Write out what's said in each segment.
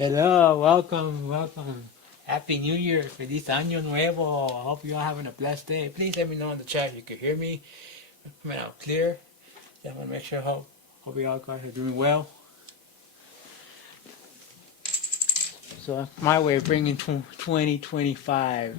Hello, welcome. Happy New Year. Feliz Año Nuevo. I hope you're all having a blessed day. Please let me know in the chat if you can hear me. Coming out clear. I want to make sure hope you all guys are doing well. So my way of bringing 2025.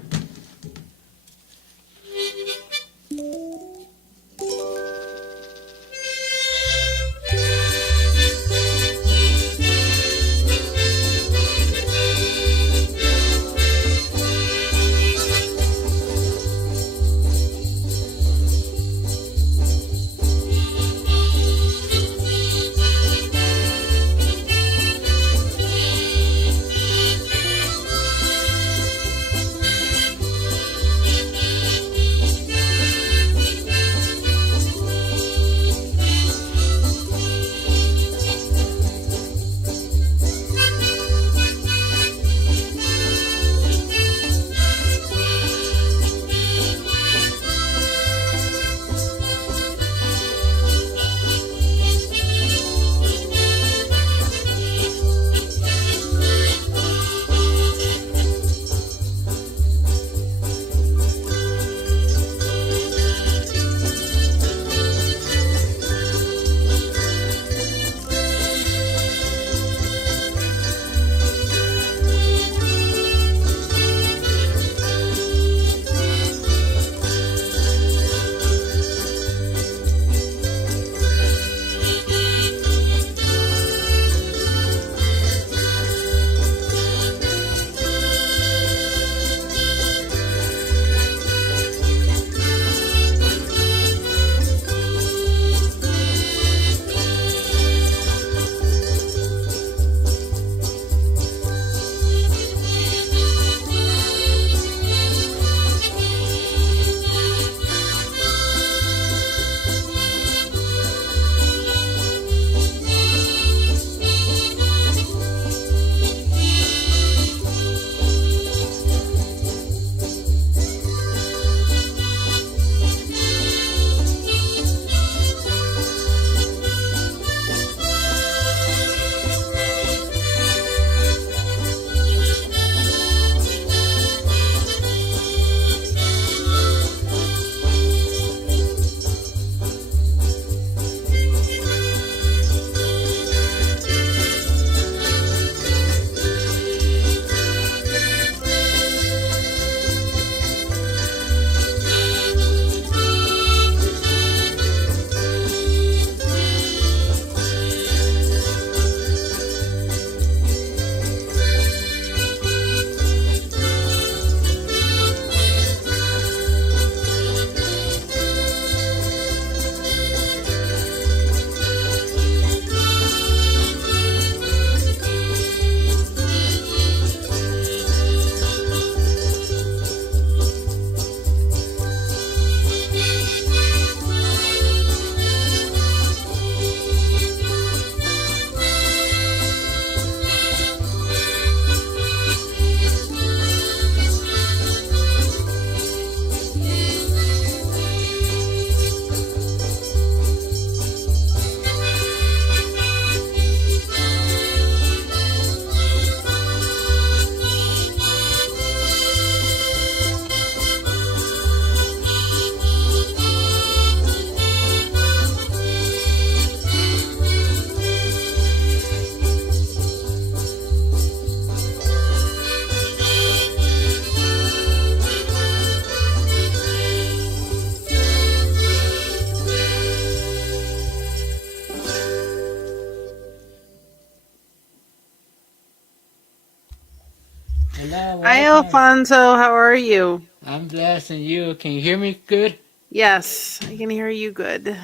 Hello, Hi, welcome. Alfonso. How are you? I'm blessed, and you? Can you hear me good? Yes, I can hear you good.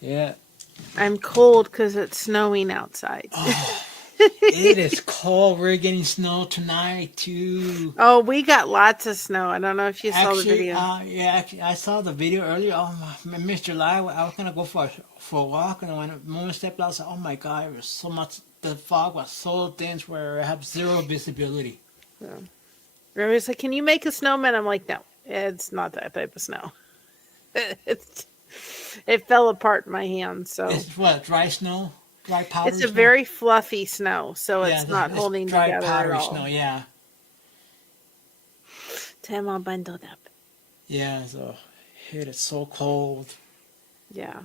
Yeah. I'm cold because it's snowing outside. Oh, it is cold. We're getting snow tonight too. Oh, we got lots of snow. I don't know if you saw the Actually, video. actually, I saw the video earlier. Oh, Mr. July, I was gonna go for a walk, and when the moment I stepped out, I said, "Oh my God, it was so much. The fog was so dense where I have zero visibility." Everybody's like, "Can you make a snowman?" I'm like, "No, it's not that type of snow." It fell apart in my hand. So It's what, dry snow? dry powdery It's a snow. very fluffy snow, so Yeah, it's not holding dry together at powdery all. snow. Yeah, I'm all bundled up. yeah. So it is so cold. Yeah.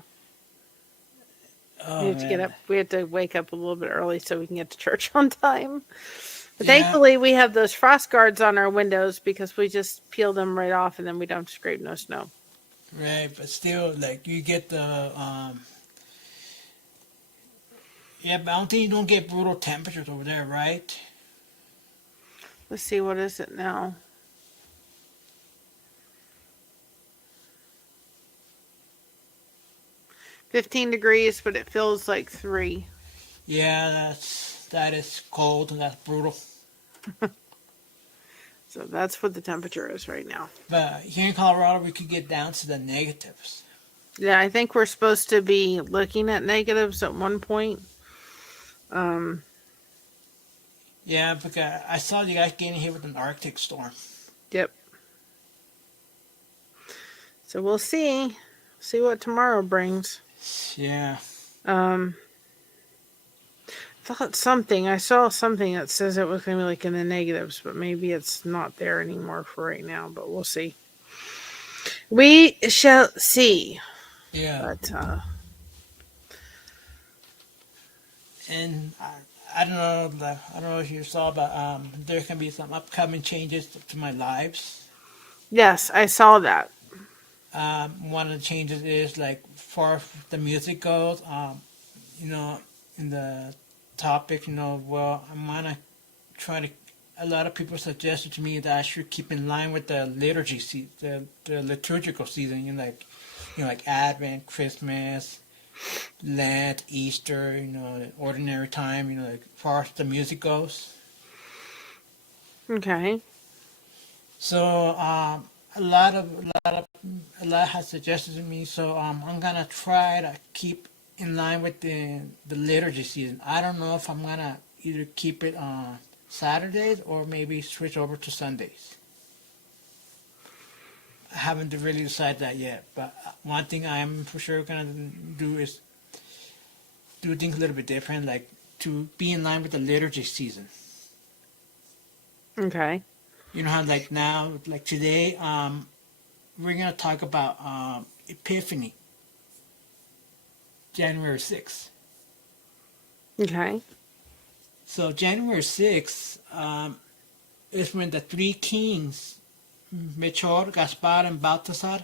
Oh We have to get man. up. We have to wake up a little bit early so we can get to church on time. But Yeah. thankfully, we have those frost guards on our windows because we just peel them right off, and then we don't have to scrape no snow. Right, but still, like you get the yeah, but I don't think you don't get brutal temperatures over there, right? Let's see, what is it now? $15, but it feels like 3. Yeah, that is cold and that's brutal. So that's what the temperature is right now. But here in Colorado, we could get down to the negatives. Yeah, I think we're supposed to be looking at negatives at one point. Yeah, because I saw you guys getting hit with an Arctic storm. Yep. So we'll see what tomorrow brings. Yeah. I saw something that says it was going to be like in the negatives, but maybe it's not there anymore for right now, but we'll see. We shall see. Yeah. But, and I don't know. I don't know if you saw, but there can be some upcoming changes to my lives. yes, I saw that. One of the changes is like far the music goes. You know, in the topic, you know, well, I'm gonna try to. A lot of people suggested to me that I should keep in line with the liturgy, the liturgical season. Like Advent, Christmas, Lent, Easter. You know, the ordinary time. You know, like far as the music goes. Okay. So a lot has suggested to me. So I'm gonna try to keep in line with the liturgy season. I don't know if I'm gonna either keep it on Saturdays or maybe switch over to Sundays. I haven't really decided that yet. But one thing I am for sure gonna do is do things a little bit different, like to be in line with the liturgy season. Okay. You know how like now, like today, we're gonna talk about Epiphany, January 6th. Okay. So January 6th is when the three kings, Melchor, Gaspar, and Balthasar,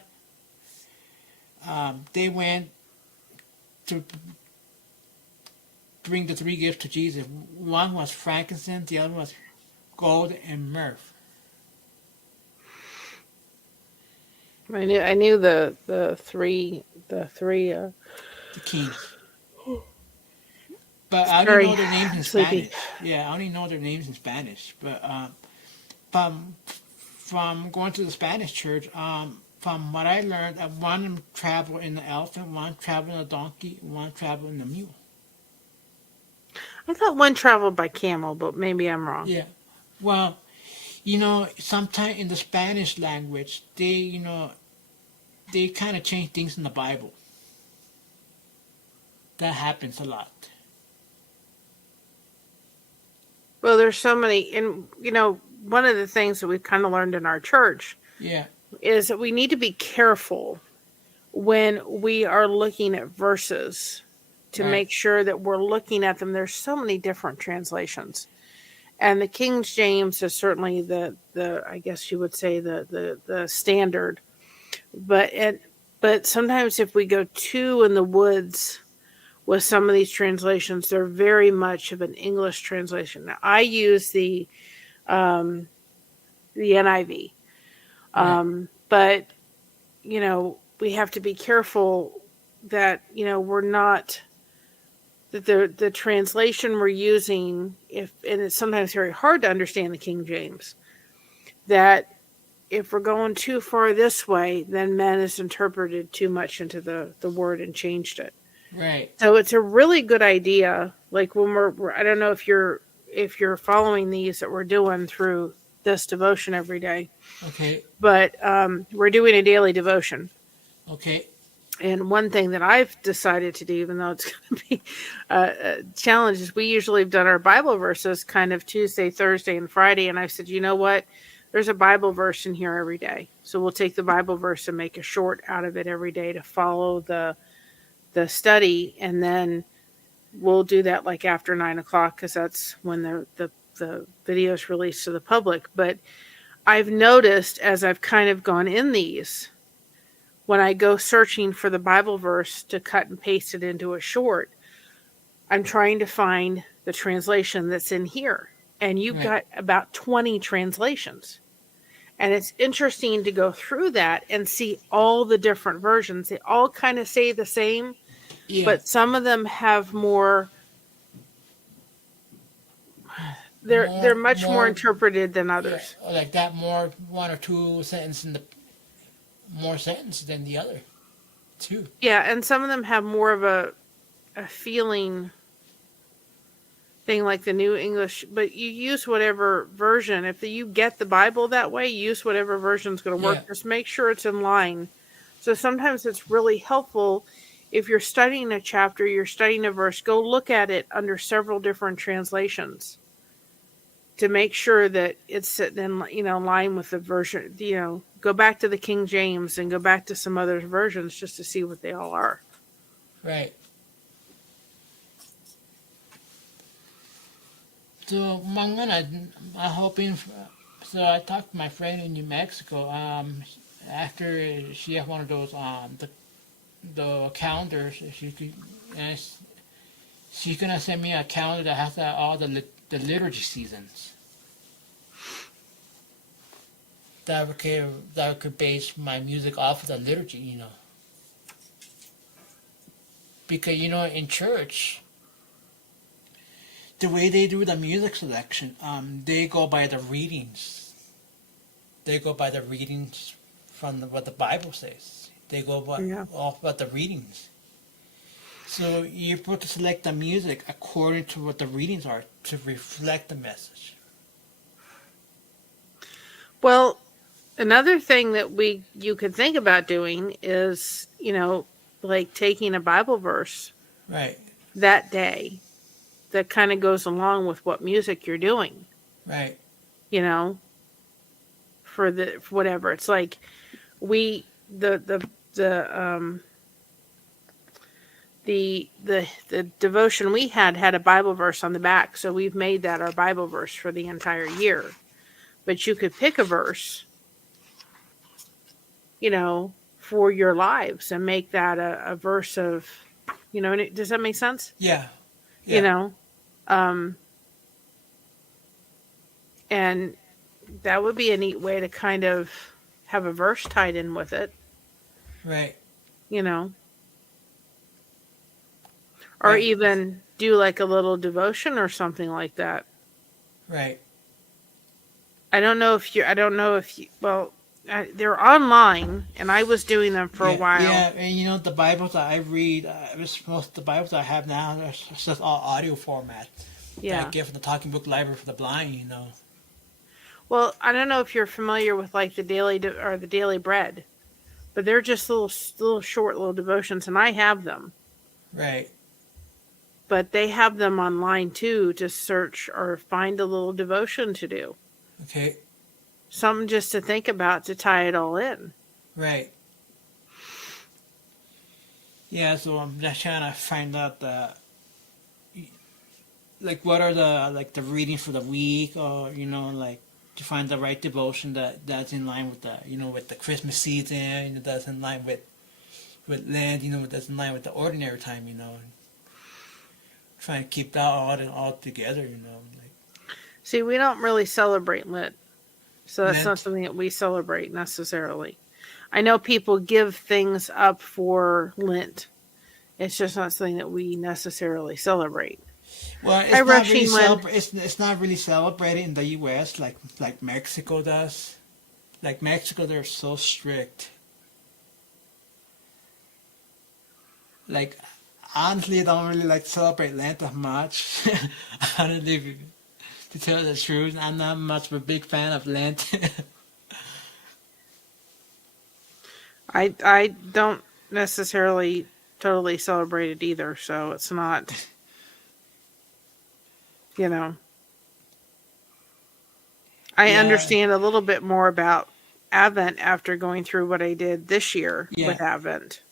they went to bring the three gifts to Jesus. One was frankincense, the other was gold and myrrh. I knew the three The kings. But I only Very know their names in sleepy. Spanish. Yeah, I only know their names in Spanish. But from going to the Spanish church, from what I learned, one traveled in the elephant, one traveled in a donkey, one traveled in a mule. I thought one traveled by camel, but maybe I'm wrong. Yeah. Well, you know, sometimes in the Spanish language, they kind of change things in the Bible. That happens a lot. Well, there's so many, and one of the things that we've kind of learned in our church Yeah. is that we need to be careful when we are looking at verses to Right. make sure that we're looking at them. There's so many different translations, and the King James is certainly the I guess you would say the standard, but sometimes if we go too in the woods with some of these translations, they're very much of an English translation. Now, I use the NIV, but we have to be careful that we're not that the translation we're using, and it's sometimes very hard to understand the King James, that if we're going too far this way, then man has interpreted too much into the word and changed it. Right. So it's a really good idea. Like when we're I don't know if you're following these that we're doing through this devotion every day. Okay. But we're doing a daily devotion. Okay. And one thing that I've decided to do, even though it's going to be a challenge, is we usually have done our Bible verses kind of Tuesday, Thursday, and Friday. And I've said, you know what? There's a Bible verse in here every day. So we'll take the Bible verse and make a short out of it every day to follow the study. And then we'll do that like after 9 o'clock, because that's when the video is released to the public. But I've noticed as I've kind of gone in these, when I go searching for the Bible verse to cut and paste it into a short, I'm trying to find the translation that's in here. And you've got about 20 translations. And it's interesting to go through that and see all the different versions. They all kind of say the same, but some of them have more. They're much more interpreted than others. Yeah, like that, more one or two sentences in the more sentences than the other, too. Yeah, and some of them have more of a feeling thing, like the New English, but you use whatever version. If you get the Bible that way, use whatever version is going to work. Yeah. Just make sure it's in line. So sometimes it's really helpful if you're studying a chapter, you're studying a verse, go look at it under several different translations to make sure that it's sitting in line with the version. Go back to the King James and go back to some other versions just to see what they all are. Right. So I'm hoping. So I talked to my friend in New Mexico. After she has one of those the calendars, she's gonna send me a calendar that has all the liturgy seasons. That could base my music off of the liturgy, Because in church, the way they do the music selection, they go by the readings. They go by the readings from what the Bible says. They go off what the readings. So you're supposed to select the music according to what the readings are to reflect the message. Well, another thing that you could think about doing is, like taking a Bible verse that day that kind of goes along with what music you're doing. Right. For whatever. It's like the devotion we had a Bible verse on the back, so we've made that our Bible verse for the entire year. But you could pick a verse, for your lives and make that a verse of, does that make sense? Yeah. And that would be a neat way to kind of have a verse tied in with it. Right. Or even do like a little devotion or something like that. Right. I don't know if you, they're online, and I was doing them for a while. Yeah, and the Bibles that I read, most the Bibles that I have now, it's just all audio format. Yeah. I get from the Talking Book Library for the Blind, Well, I don't know if you're familiar with like the Daily Bread, but they're just little short little devotions, and I have them. Right. But they have them online too to search or find a little devotion to do. Okay. Something just to think about to tie it all in. Right. Yeah, so I'm just trying to find out what are the readings for the week, or to find the right devotion that's in line with with the Christmas season, that's in line with Lent, that's in line with the ordinary time, trying to keep that all together, See, we don't really celebrate Lent. So that's Lent. not something that we celebrate necessarily. I know people give things up for Lent. It's just not something that we necessarily celebrate. Well, it's not really celebrated in the U.S. like Mexico does. Like Mexico, they're so strict. Like, honestly, I don't really celebrate Lent that much. Honestly, to tell the truth, I'm not much of a big fan of Lent. I don't necessarily totally celebrated either, so it's not, you know. I Yeah, understand a little bit more about Advent after going through what I did this year yeah, with Advent.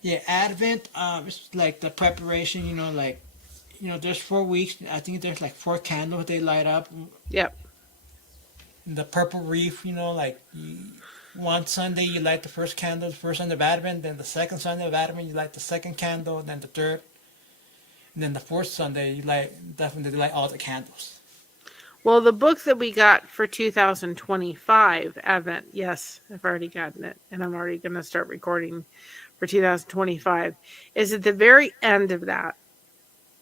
yeah. Advent, it's like the preparation. Like there's 4 weeks. I think there's like 4 candles they light up. Yep. The purple wreath. One Sunday you light the first candle, the first Sunday of Advent. Then the second Sunday of Advent you light the second candle. Then the third, and then the fourth Sunday you definitely light all the candles. Well, the book that we got for 2025 Advent, yes, I've already gotten it, and I'm already going to start recording for 2025, is at the very end of that.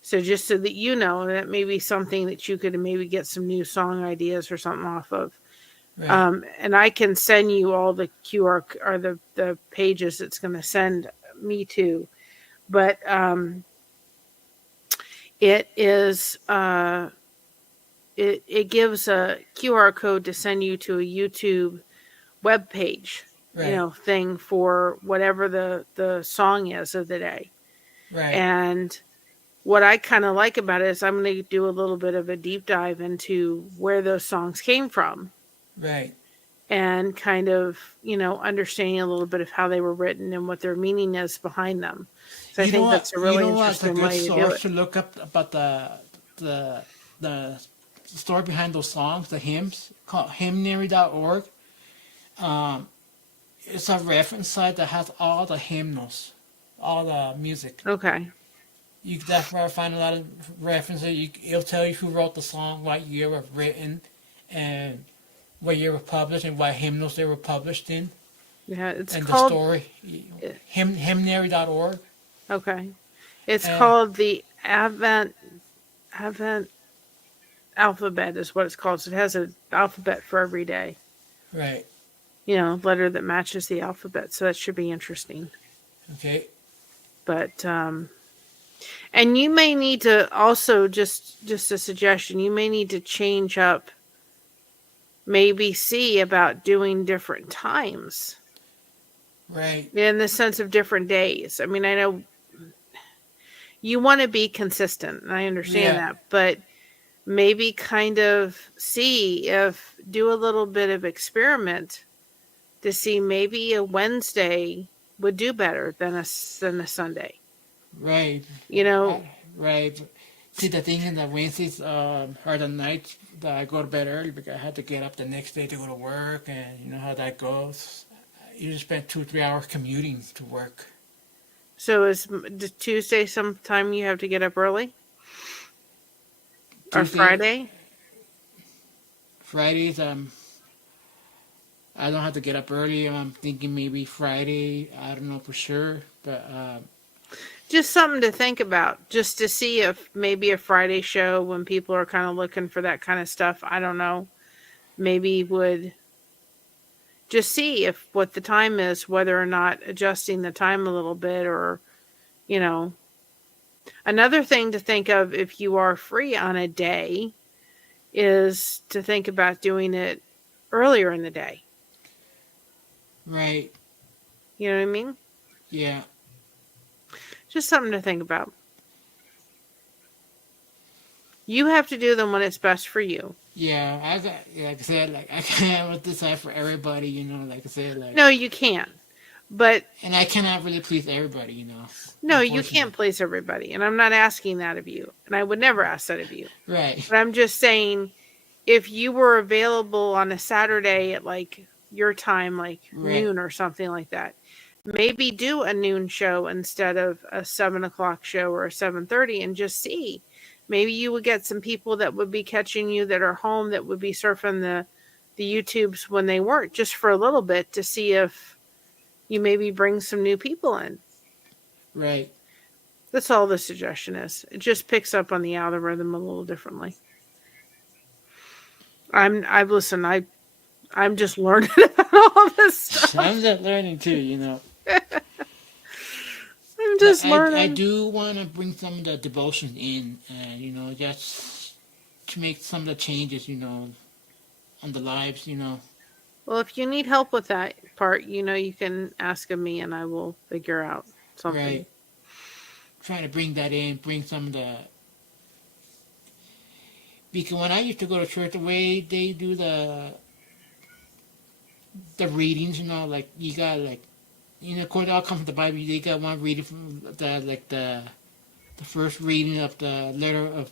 So just so that you know, that may be something that you could maybe get some new song ideas or something off of. Right. And I can send you all the QR or the pages it's going to send me to. But it is... It gives a QR code to send you to a YouTube web page, Right. Thing for whatever the song is of the day. Right. And what I kind of like about it is I'm going to do a little bit of a deep dive into where those songs came from. Right. And kind of, understanding a little bit of how they were written and what their meaning is behind them. So I think that's a really interesting way to do it. You know what's a good source to look up about the story behind those songs, the hymns, called hymnary.org. It's a reference site that has all the hymnals, all the music. Okay. You can definitely find a lot of references. It'll tell you who wrote the song, what year it was written, and what year it was published, and what hymnals they were published in. Yeah, it's and called... the story. Hymnary.org. Okay. It's called the Advent alphabet is what it's called. So it has an alphabet for every day. Right. Letter that matches the alphabet. So that should be interesting. Okay. But, and you may need to also, just a suggestion, you may need to change up, maybe see about doing different times. Right. In the sense of different days. I mean, I know you want to be consistent, and I understand that, but maybe kind of do a little bit of experiment to see maybe a Wednesday would do better than a Sunday. Right. Right. See, the thing is that Wednesdays are the nights that I go to bed early because I had to get up the next day to go to work, and you know how that goes. You just spend 2-3 hours commuting to work. So is Tuesday sometime you have to get up early? Tuesday, or Friday? Fridays, I don't have to get up early. I'm thinking maybe Friday. I don't know for sure, but just something to think about, just to see if maybe a Friday show when people are kind of looking for that kind of stuff. I don't know. Maybe would just see if what the time is, whether or not adjusting the time a little bit, or Another thing to think of if you are free on a day is to think about doing it earlier in the day. Right. You know what I mean? Yeah. Just something to think about. You have to do them when it's best for you. Yeah, like I said, I can't decide for everybody, like I said. No, you can't. But... And I cannot really please everybody, No, you can't please everybody. And I'm not asking that of you. And I would never ask that of you. Right. But I'm just saying, if you were available on a Saturday at your time, noon or something like that, maybe do a noon show instead of a 7 o'clock show or a 7:30 and just see. Maybe you would get some people that would be catching you that are home that would be surfing the YouTubes when they weren't, just for a little bit to see if you maybe bring some new people in. Right. That's all the suggestion is. It just picks up on the algorithm a little differently. I'm just learning about all this stuff. I'm just learning too, I'm just learning. I do want to bring some of the devotion in, just to make some of the changes, on the lives, Well, if you need help with that part, you can ask of me and I will figure out something. Right. Trying to bring that in, bring some of the. Because when I used to go to church, the way they do the readings, like you got like, of course, they all come from the Bible. They got one reading from the first reading of the letter of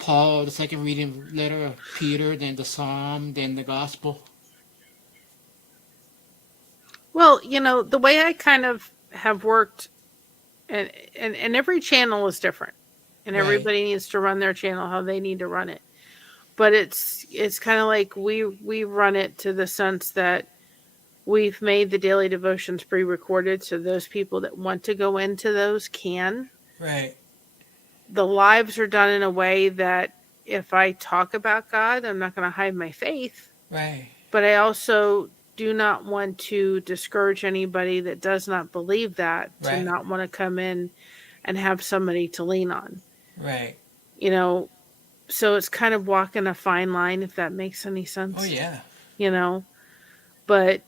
Paul, the second reading letter of Peter, then the Psalm, then the Gospel. Well, the way I kind of have worked, and every channel is different, and Right. everybody needs to run their channel how they need to run it. But it's kind of like we run it to the sense that we've made the daily devotions pre-recorded, so those people that want to go into those can. Right. The lives are done in a way that if I talk about God, I'm not going to hide my faith. Right. But I also do not want to discourage anybody that does not believe that to Right. not want to come in and have somebody to lean on. Right. So it's kind of walking a fine line, if that makes any sense. Oh yeah. But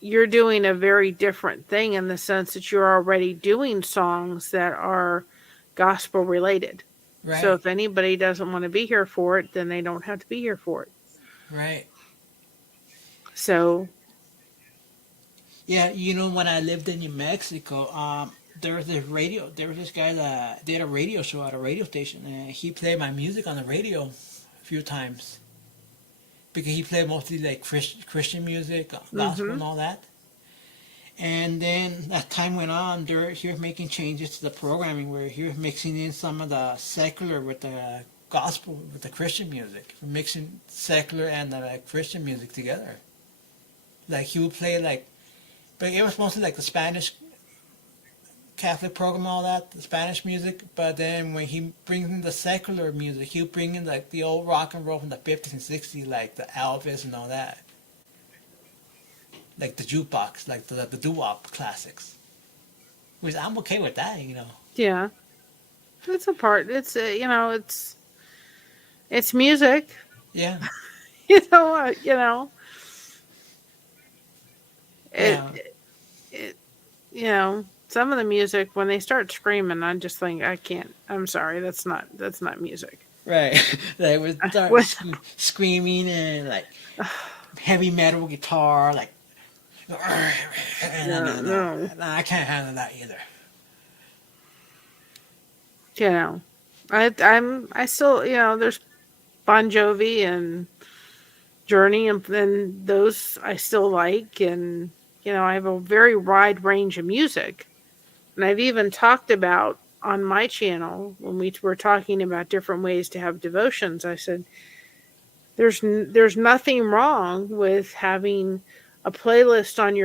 you're doing a very different thing in the sense that you're already doing songs that are gospel related. Right. So if anybody doesn't want to be here for it, then they don't have to be here for it. Right. So. Yeah, when I lived in New Mexico, there was this guy that did a radio show at a radio station, and he played my music on the radio a few times. Because he played mostly like Christian music, gospel and all that. And then as time went on, he was making changes to the programming where he was mixing in some of the secular with the gospel, with the Christian music. Mixing secular and the Christian music together. Like he would play but it was mostly like the Spanish Catholic program and all that, the Spanish music. But then when he brings in the secular music, he'll bring in like the old rock and roll from the 50s and 60s, like the Elvis and all that. Like the jukebox, like the doo-wop classics. Which I'm okay with that, Yeah. It's a part. It's, it's music. Yeah. Some of the music, when they start screaming, I just think, I can't. I'm sorry, that's not music. Right. They would start screaming and like heavy metal guitar, like. No, I can't handle that either. I still, there's Bon Jovi and Journey, and then those I still like, and I have a very wide range of music. And I've even talked about on my channel, when we were talking about different ways to have devotions, I said, there's nothing wrong with having a playlist on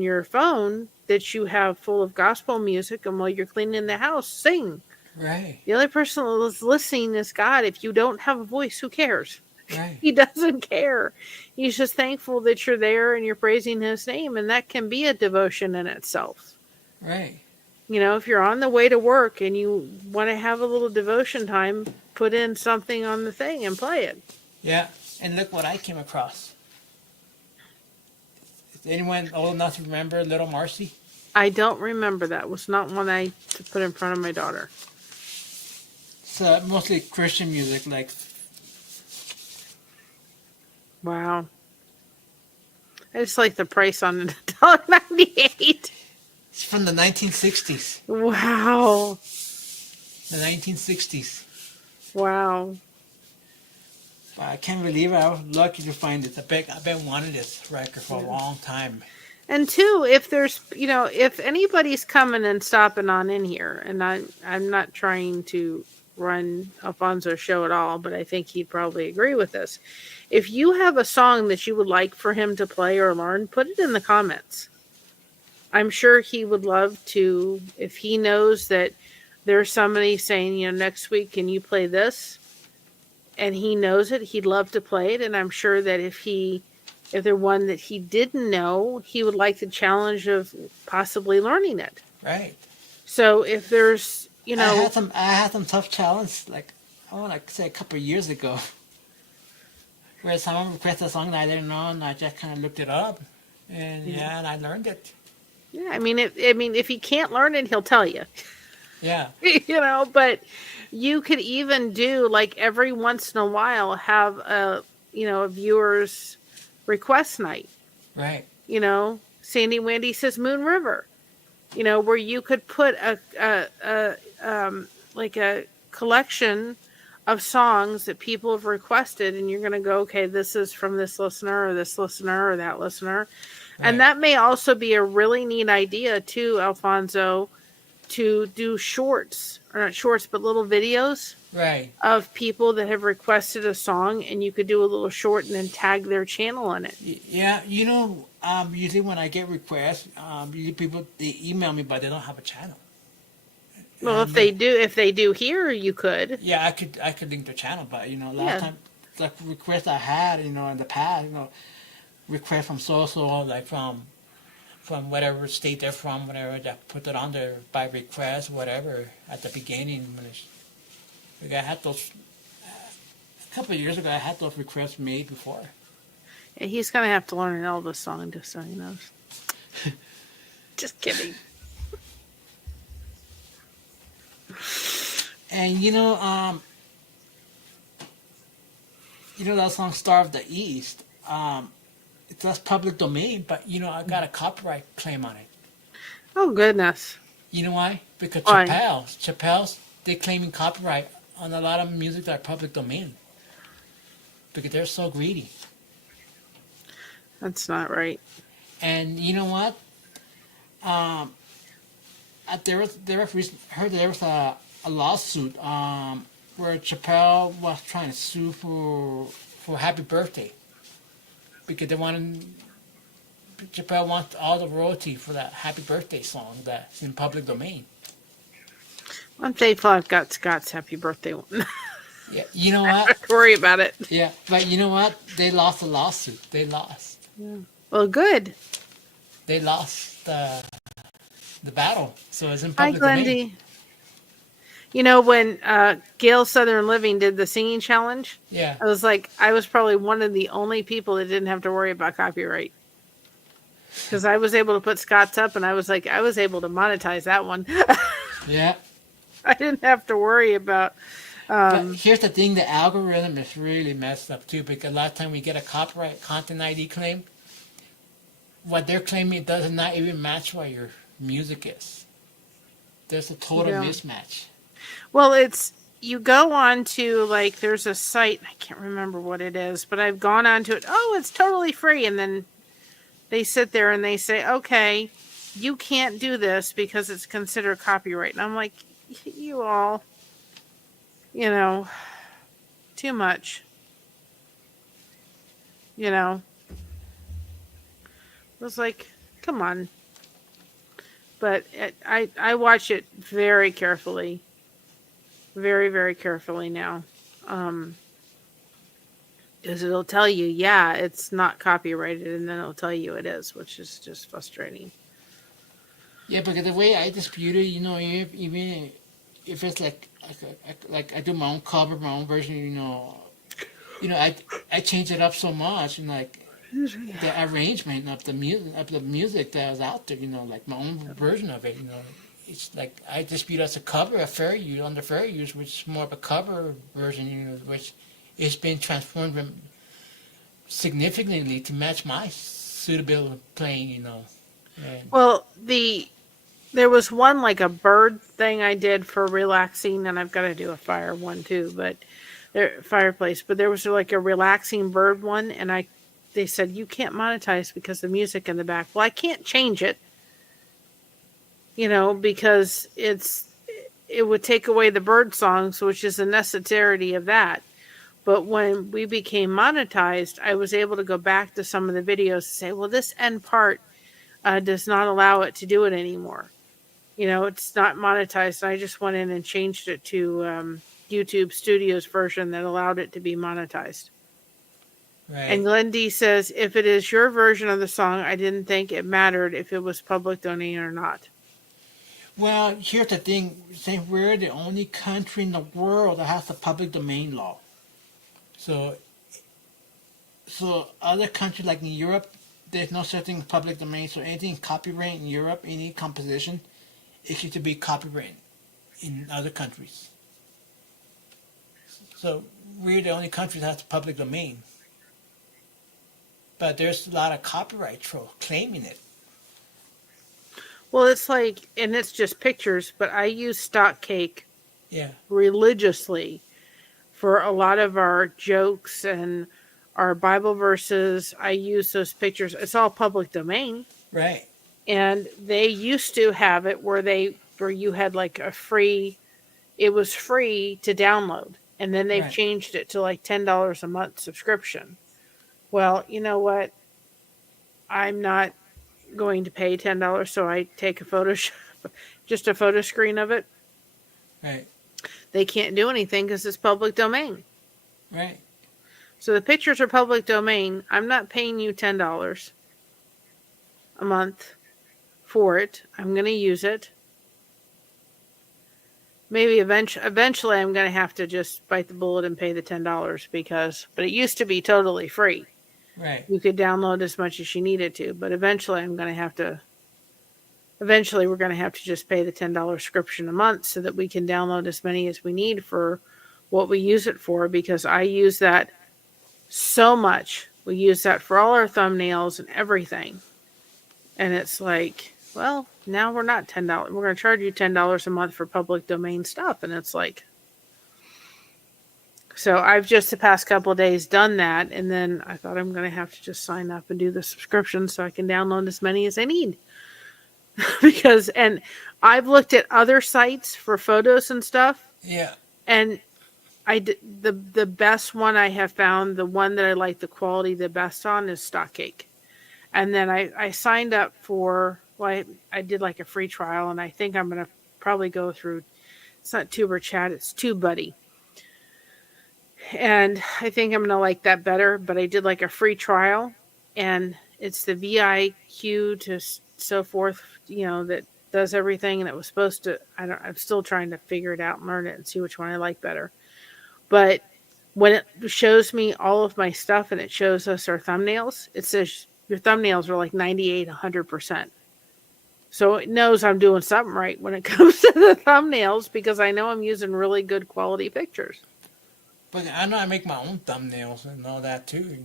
your phone that you have full of gospel music, and while you're cleaning the house, sing. Right. The only person that's listening is God. If you don't have a voice, who cares? Right. He doesn't care. He's just thankful that you're there and you're praising his name, and that can be a devotion in itself. Right. If you're on the way to work and you want to have a little devotion time, put in something on the thing and play it. Yeah, and look what I came across. Is anyone old enough to remember Little Marcy? I don't remember that. It was not one I put in front of my daughter. It's mostly Christian music, like. Wow. I just like the price on it, $1.98. It's from the 1960s. Wow. The 1960s. Wow. I can't believe I was lucky to find it. I've been wanting this record for a long time. And two, if there's, if anybody's coming and stopping on in here, and I'm not trying to run Alfonso's show at all, but I think he'd probably agree with this. If you have a song that you would like for him to play or learn, put it in the comments. I'm sure he would love to, if he knows that there's somebody saying, next week, can you play this? And he knows it, he'd love to play it. And I'm sure that if there's one that he didn't know, he would like the challenge of possibly learning it. Right. So if there's, I had some tough challenges, like I want to say a couple of years ago. where someone requested a song that I didn't know, and I just kind of looked it up, and and I learned it. Yeah, I mean, if he can't learn it, he'll tell you. Yeah. But you could even do like every once in a while have a viewer's request night. Right. Sandy Wendy says Moon River. Where you could put a collection of songs that people have requested, and you're going to go, okay, this is from this listener or that listener. Right. And that may also be a really neat idea too, Alfonso, to do shorts, or not shorts, but little videos. Right. Of people that have requested a song, and you could do a little short and then tag their channel in it. Yeah, usually when I get requests, usually people, they email me, but they don't have a channel. Well, if they do here, you could. Yeah, I could link their channel, but a lot of times, like requests I had, in the past, requests from like from whatever state they're from, whatever, that put it on there by request, whatever, at the beginning. Like I had those, a couple of years ago, I had those requests made before. Yeah, he's going to have to learn an Elvis song, just so he knows. Just kidding. And that song "Star of the East," that's public domain, but I got a copyright claim on it. Oh goodness! You know why? Because why? Chappelle's, they're claiming copyright on a lot of music that are public domain because they're so greedy. That's not right. And you know what? There was a lawsuit where Chappelle was trying to sue for Happy Birthday because Chappelle wants all the royalty for that Happy Birthday song that's in public domain. I'm thankful I've got Scott's Happy Birthday one. Yeah, you know what? I don't have to worry about it. Yeah, but you know what? They lost the lawsuit. They lost. Yeah. Well, good. They lost the battle, so it's in public Hi, domain. Glendy. When Gail Southern Living did the singing challenge, yeah, I was probably one of the only people that didn't have to worry about copyright. Because I was able to put Scott's up, and I was able to monetize that one. Yeah. I didn't have to worry about... but here's the thing, the algorithm is really messed up too, because a lot of time we get a copyright content ID claim. What they're claiming does not even match what your music is. There's a total mismatch. Well, you go on to, there's a site, I can't remember what it is, but I've gone on to it. Oh, it's totally free. And then they sit there and they say, okay, you can't do this because it's considered copyright. And I'm like, you all, too much. It was like, come on. But I watch it very carefully. Very, very carefully now. Because it'll tell you, it's not copyrighted, and then it'll tell you it is, which is just frustrating. Yeah, because the way I dispute it, even if it's like I do my own cover, my own version, I change it up so much, and the arrangement of the music that was out there, like my own version of it, it's like I dispute as a cover, a fair use, under fair use, which is more of a cover version, which is being transformed significantly to match my suitability of playing, Well, there was one like a bird thing I did for relaxing, and I've got to do a fire one too, but fireplace. But there was like a relaxing bird one, and they said you can't monetize because the music in the back. Well, I can't change it, because it would take away the bird songs, which is a necessity of that. But when we became monetized, I was able to go back to some of the videos and say, well, this end part does not allow it to do it anymore. It's not monetized. I just went in and changed it to YouTube Studio's version that allowed it to be monetized. Right. And Glendy says, if it is your version of the song, I didn't think it mattered if it was public domain or not. Well, here's the thing. We're the only country in the world that has a public domain law. So So other countries like in Europe, there's no such thing as public domain. So anything copyright in Europe, any composition, it should be copyrighted in other countries. So we're the only country that has public domain. But there's a lot of copyright trolls claiming it. Well, it's like, and it's just pictures, but I use stock cake Yeah. religiously for a lot of our jokes and our Bible verses. I use those pictures. It's all public domain. Right. And they used to have it where you had like a free, it was free to download. And then they've Right. changed it to like $10 a month subscription. Well, you know what? I'm not going to pay $10, so I take a photo, just a photo screen of it. Right. They can't do anything because it's public domain. Right. So the pictures are public domain. I'm not paying you $10 a month for it. I'm going to use it. Maybe eventually I'm going to have to just bite the bullet and pay the $10 but it used to be totally free. Right. You could download as much as you needed to, but eventually we're going to have to just pay the $10 subscription a month so that we can download as many as we need for what we use it for, because I use that so much. We use that for all our thumbnails and everything. And it's like, well, now we're not $10. We're going to charge you $10 a month for public domain stuff. And it's like, so I've just the past couple of days done that. And then I thought I'm going to have to just sign up and do the subscription so I can download as many as I need. And I've looked at other sites for photos and stuff. Yeah. And the best one I have found, the one that I like the quality the best on, is stock cake. And then I signed up for, well, I did like a free trial, and I think I'm going to probably go through, it's not TuberChat, it's TubeBuddy. And I think I'm going to like that better, but I did like a free trial, and it's the VIQ to so forth, that does everything, and it was supposed to, I'm still trying to figure it out and learn it and see which one I like better. But when it shows me all of my stuff and it shows us our thumbnails, it says your thumbnails are like 98, 100%. So it knows I'm doing something right when it comes to the thumbnails, because I know I'm using really good quality pictures. But I know I make my own thumbnails and all that too,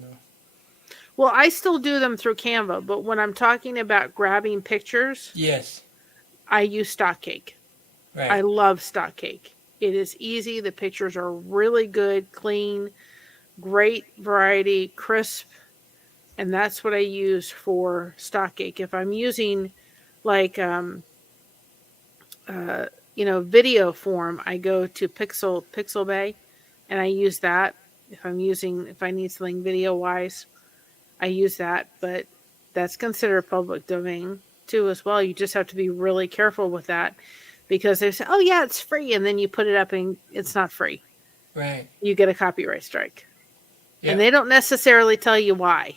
Well, I still do them through Canva, but when I'm talking about grabbing pictures, Yes. I use stock cake. Right. I love stock cake. It is easy. The pictures are really good, clean, great variety, crisp. And that's what I use for stock cake. If I'm using like, video form, I go to Pixabay and I use that. If I need something video wise, I use that, but that's considered public domain too as well. You just have to be really careful with that, because they say, oh yeah, it's free. And then you put it up and it's not free. Right. You get a copyright strike. Yep. And they don't necessarily tell you why.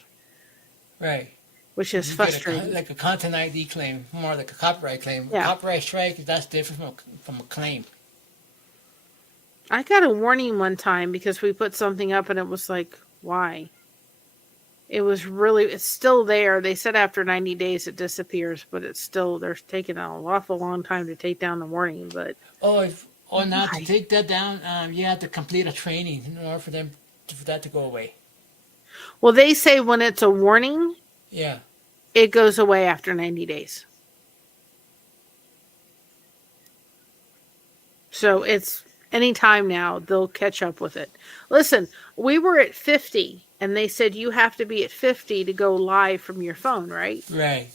Right. Which is frustrating. Like a content ID claim, more like a copyright claim. Yeah. Copyright strike, that's different from a claim. I got a warning one time because we put something up and it was like, why? It's still there. They said after 90 days it disappears, but they're taking an awful long time to take down the warning. But Now to take that down, you have to complete a training in order for that to go away. Well, they say when it's a warning, Yeah. it goes away after 90 days. So it's any time now, they'll catch up with it. Listen, we were at 50, and they said you have to be at 50 to go live from your phone, right? Right.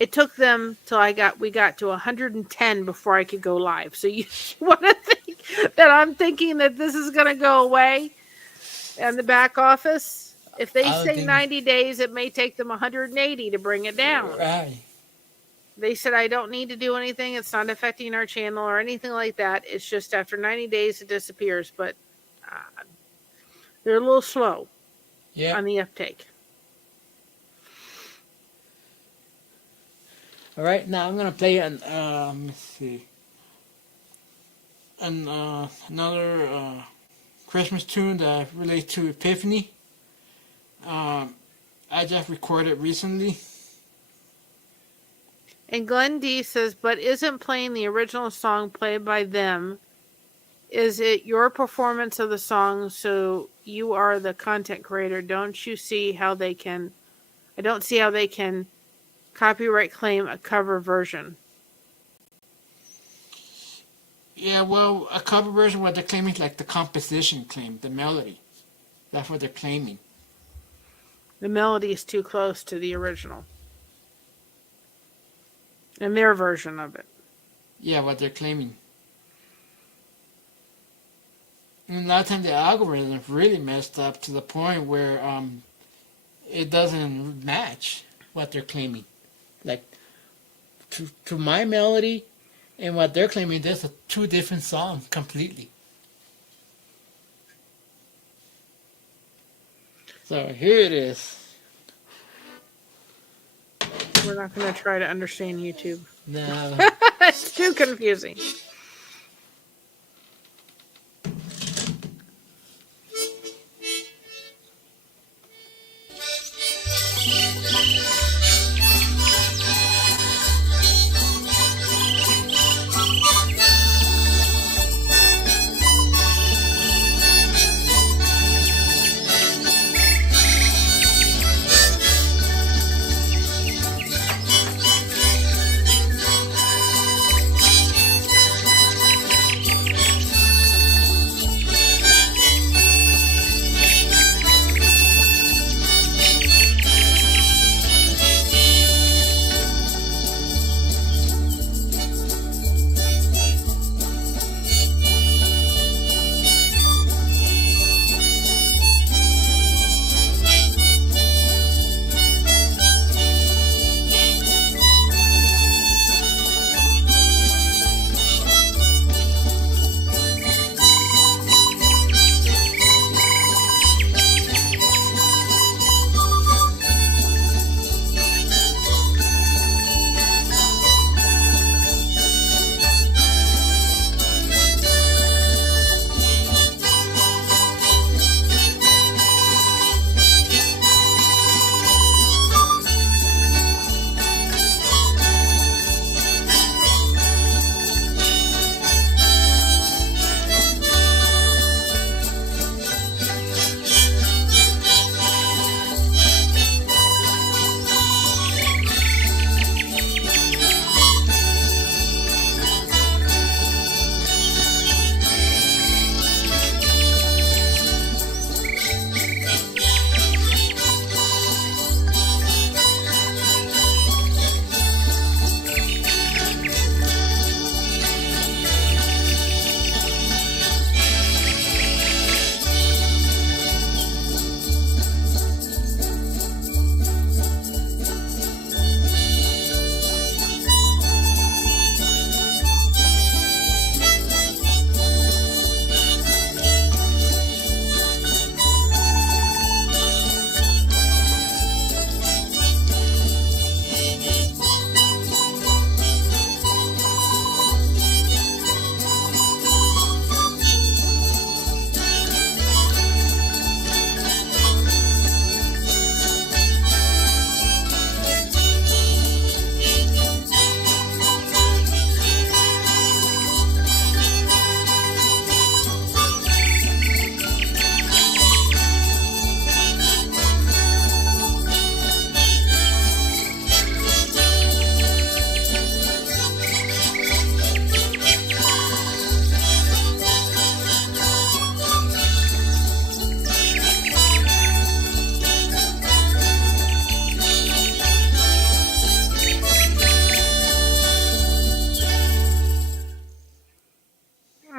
It took them till we got to 110 before I could go live. So you want to think that I'm thinking that this is going to go away in the back office? If they say 90 days, it may take them 180 to bring it down. Right. They said, I don't need to do anything. It's not affecting our channel or anything like that. It's just after 90 days, it disappears. But they're a little slow on the uptake. All right, now I'm going to play let me see, another Christmas tune that relates to Epiphany. I just recorded recently. And Glenn D says, but isn't playing the original song played by them? Is it your performance of the song? So you are the content creator. Don't you see how they can? I don't see how they can copyright claim a cover version. Yeah, well, a cover version, what they're claiming is like the composition claim, the melody. That's what they're claiming. The melody is too close to the original. And their version of it. Yeah, what they're claiming. And a lot of times the algorithm is really messed up to the point where it doesn't match what they're claiming. Like, to my melody and what they're claiming, there's two different songs completely. So here it is. We're not going to try to understand YouTube. No. It's too confusing.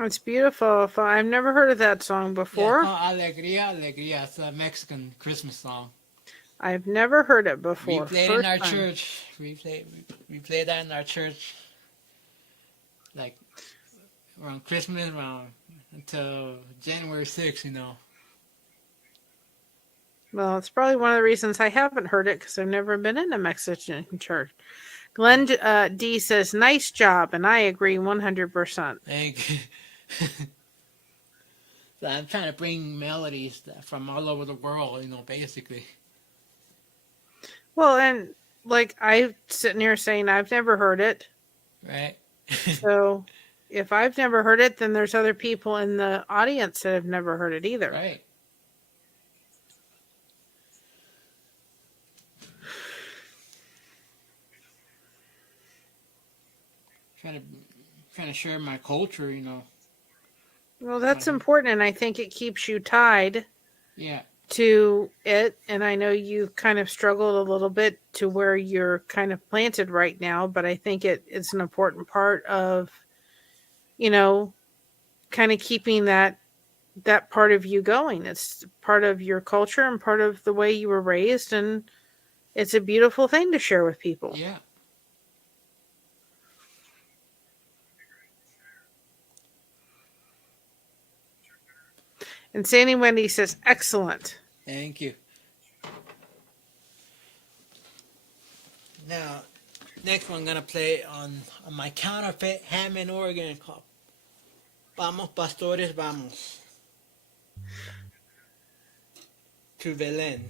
It's beautiful. I've never heard of that song before. Yeah, it's called Alegría, Alegría. It's a Mexican Christmas song. I've never heard it before. We played in our church. We played that in our church. Like around Christmas, until January 6th, you know. Well, it's probably one of the reasons I haven't heard it, because I've never been in a Mexican church. Glenn D says, nice job, and I agree 100%. Thank you. So I'm trying to bring melodies from all over the world, basically. Well, and like I'm sitting here saying I've never heard it. Right? So if I've never heard it, then there's other people in the audience that have never heard it either. Right. Trying to share my culture, Well, that's important, and I think it keeps you tied Yeah. to it. And I know you kind of struggled a little bit to where you're kind of planted right now, but I think it's an important part of, kind of keeping that part of you going. It's part of your culture and part of the way you were raised, and it's a beautiful thing to share with people. Yeah. And Sandy Wendy says, excellent. Thank you. Now, next one I'm going to play on my counterfeit Hammond organ called Vamos Pastores Vamos to Belén.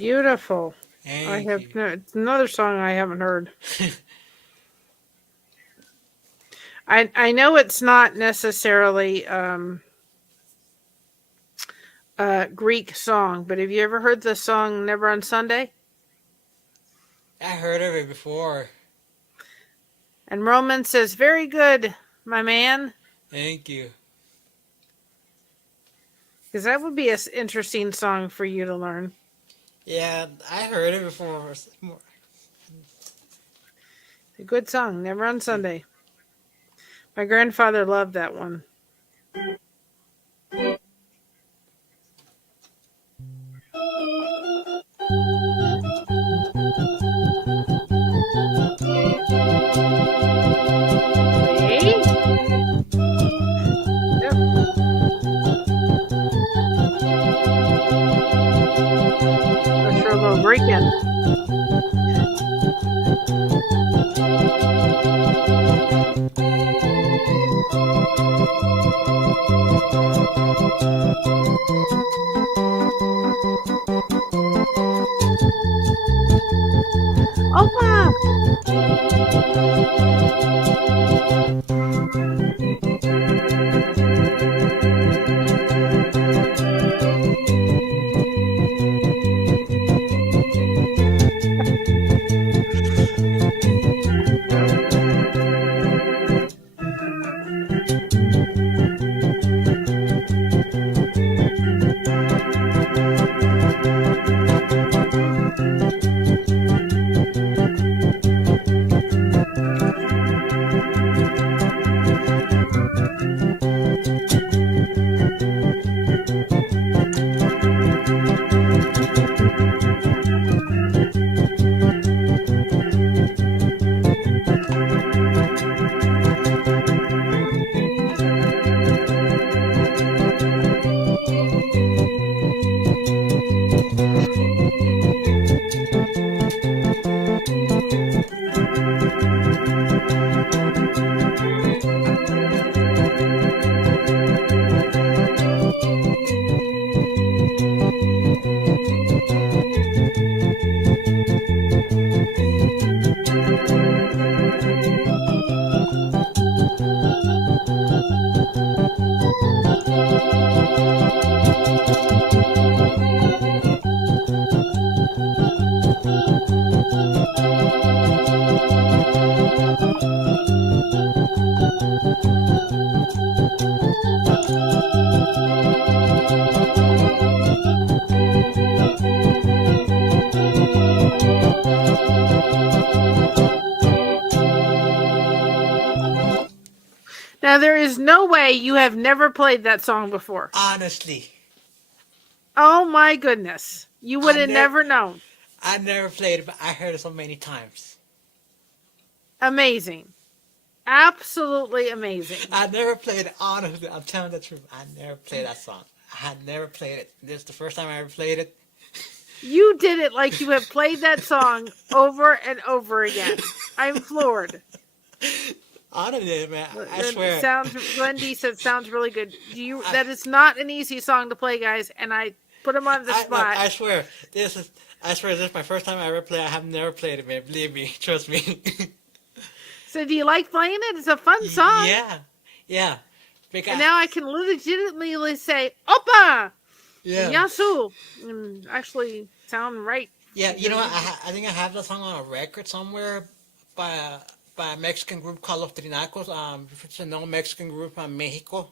Beautiful. Thank you. It's another song I haven't heard. I know it's not necessarily a Greek song, but have you ever heard the song Never on Sunday? I heard of it before. And Roman says, very good, my man. Thank you. Because that would be an interesting song for you to learn. Yeah, I heard it before. A good song, Never on Sunday. My grandfather loved that one. Let's throw a little break in. Opa! Now, there is no way you have never played that song before. Honestly. Oh my goodness. You would have never known. I never played it, but I heard it so many times. Amazing. Absolutely amazing. I never played it, honestly. I'm telling the truth. I never played that song. I had never played it. This is the first time I ever played it. You did it like you have played that song over and over again. I'm floored. Honestly, man, I swear. Wendy said sounds really good. That is not an easy song to play, guys, and I put him on the spot. I swear, this is my first time I ever played. I have never played it, man. Believe me, trust me. So, do you like playing it? It's a fun song. Yeah. Because, and now I can legitimately say "Opa!" Yeah. Yasu, and actually sound right. Yeah, you know what? I think I have that song on a record somewhere by a Mexican group called Los Trinacos. It's a known Mexican group from Mexico.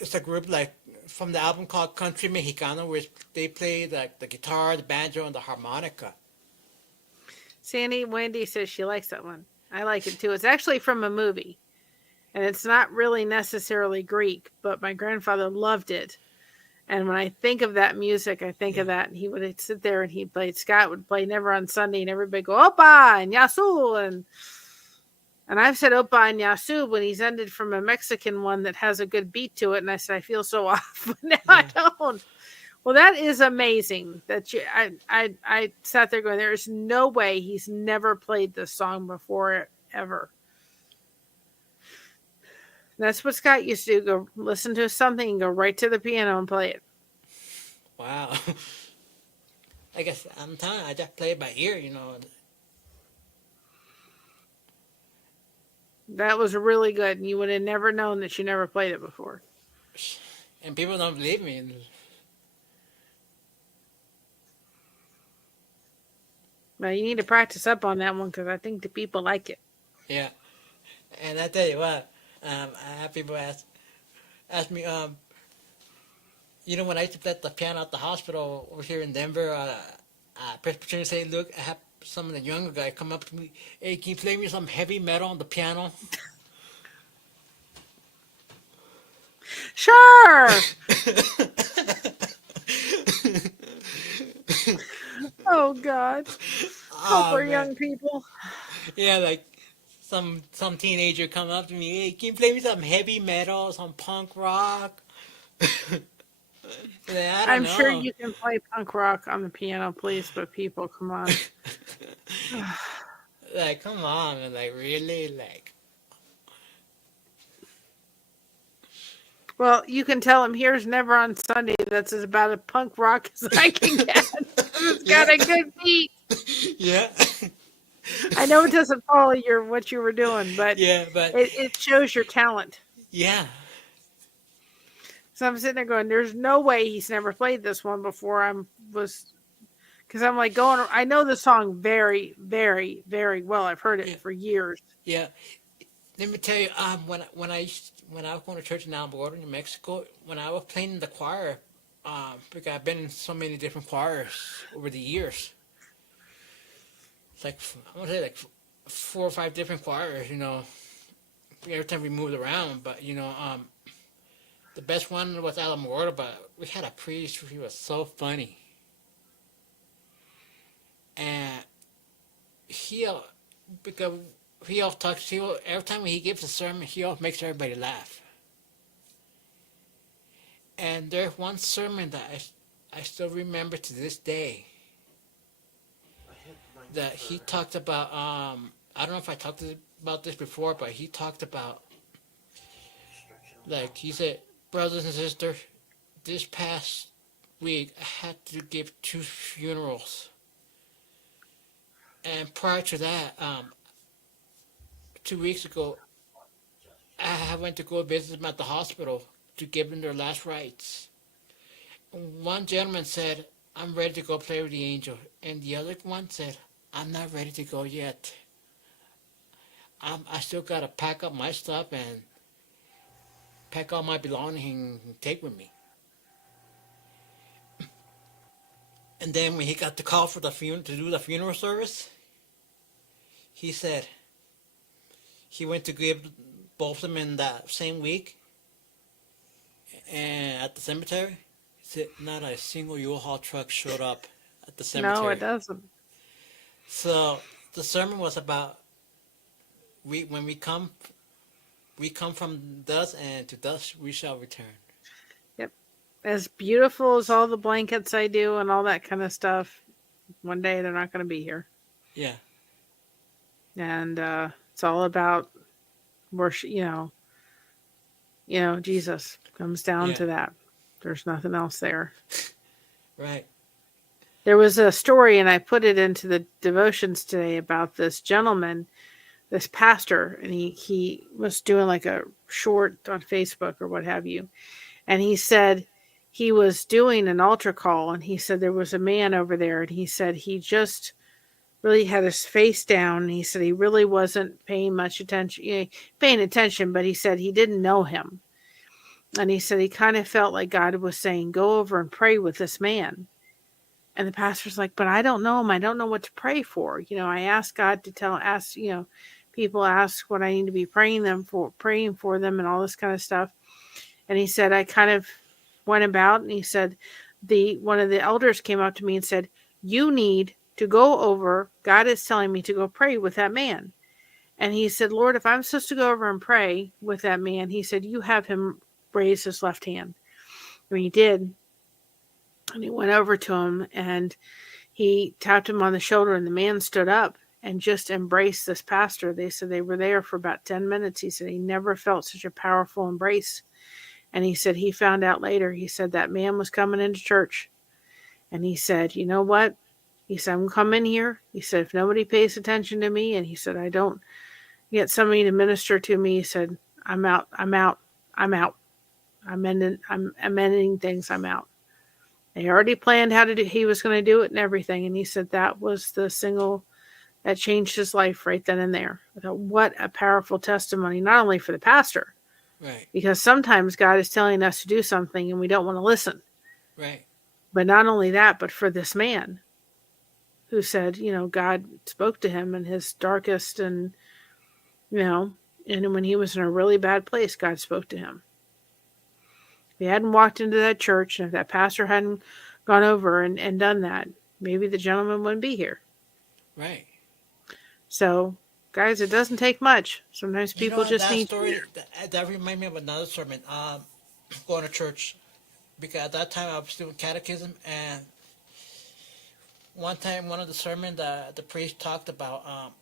It's a group like from the album called Country Mexicano, which they play like the guitar, the banjo, and the harmonica. Sandy Wendy says she likes that one. I like it too. It's actually from a movie, and it's not really necessarily Greek, but my grandfather loved it. And when I think of that music, I think of that. And he would sit there and he'd play. Scott would play Never on Sunday, and everybody go Opa and Yasu, and I've said Opa and Yasu when he's ended from a Mexican one that has a good beat to it, and I said I feel so off, but now I don't. Well, that is amazing. That I sat there going, there is no way he's never played this song before ever. That's what Scott used to do. Go listen to something and go right to the piano and play it. Wow. I guess I'm telling you, I just play it by ear, you know. That was really good, and you would have never known that you never played it before. And people don't believe me. Well, you need to practice up on that one because I think the people like it. Yeah. And I tell you what, I have people ask me, you know, when I used to play the piano at the hospital over here in Denver, Presbyterian say, look, I have some of the younger guys come up to me, hey, can you play me some heavy metal on the piano? Sure. Oh God. Help our young people. Yeah, like some teenager come up to me, hey, can you play me some heavy metal, some punk rock? Like, I don't I'm sure know. you can play punk rock on the piano, please, but people, come on. Like, come on, man, like, really? Like, Well, you can tell him here's Never on Sunday. That's as about a punk rock as I can get. It's got a good beat. yeah. I know it doesn't follow what you were doing, but Yeah, but it shows your talent. yeah, So I'm sitting there going, "There's no way he's never played this one before." Because I'm like going. I know the song very, very, very well. I've heard it for years. yeah. Let me tell you, when I was going to church in Albuquerque, New Mexico, when I was playing in the choir, because I've been in so many different choirs over the years. It's like I want to say like 4 or 5 different choirs, you know. Every time we moved around, but you know, the best one was Alamogordo, but we had a priest who was so funny, and he because he all talks. Every time he gives a sermon, he all makes everybody laugh. And there's one sermon that I still remember to this day. That he talked about. I don't know if I talked about this before, but he talked about, like, he said, brothers and sisters, this past week I had to give 2 funerals, and prior to that, 2 weeks ago, I went to go visit them at the hospital to give them their last rites. One gentleman said, I'm ready to go play with the angel, and the other one said, I'm not ready to go yet. I still got to pack up my stuff and pack all my belongings and take with me. And then when he got the call for the to do the funeral service, he said he went to give both of them in that same week, and at the cemetery, he said not a single U-Haul truck showed up at the cemetery. No, it doesn't. So the sermon was about when we come from dust, and to dust we shall return. Yep. As beautiful as all the blankets I do and all that kind of stuff, one day they're not going to be here. Yeah. And it's all about worship. Jesus comes down to that. There's nothing else there. Right. There was a story, and I put it into the devotions today about this gentleman, this pastor, and he was doing like a short on Facebook or what have you. And he said he was doing an altar call, and he said there was a man over there, and he said he just really had his face down, and he said he really wasn't paying much attention, but he said he didn't know him. And he said he kind of felt like God was saying, go over and pray with this man. And the pastor's like, but I don't know him. I don't know what to pray for. I asked God to people ask what I need to be praying for them and all this kind of stuff. And he said, I kind of went about, and he said, one of the elders came up to me and said, you need to go over. God is telling me to go pray with that man. And he said, Lord, if I'm supposed to go over and pray with that man, he said, you have him raise his left hand. And he did. And he went over to him and he tapped him on the shoulder, and the man stood up and just embraced this pastor. They said they were there for about 10 minutes. He said he never felt such a powerful embrace. And he said he found out later, he said that man was coming into church. And he said, you know what? He said, I'm coming here. He said, if nobody pays attention to me, and he said, I don't get somebody to minister to me, he said, I'm out. I'm out. I'm out. I'm amending things. I'm out. They already planned how to do, he was going to do it and everything. And he said that was the single that changed his life right then and there. I thought, what a powerful testimony, not only for the pastor, Right. because sometimes God is telling us to do something and we don't want to listen. Right. But not only that, but for this man who said, you know, God spoke to him in his darkest and, you know, and when he was in a really bad place, God spoke to him. If he hadn't walked into that church, and if that pastor hadn't gone over and done that, maybe the gentleman wouldn't be here. Right. So, guys, it doesn't take much. Sometimes people just that need story that reminded me of another sermon. Going to church, because at that time I was doing catechism, and one time one of the sermons the priest talked about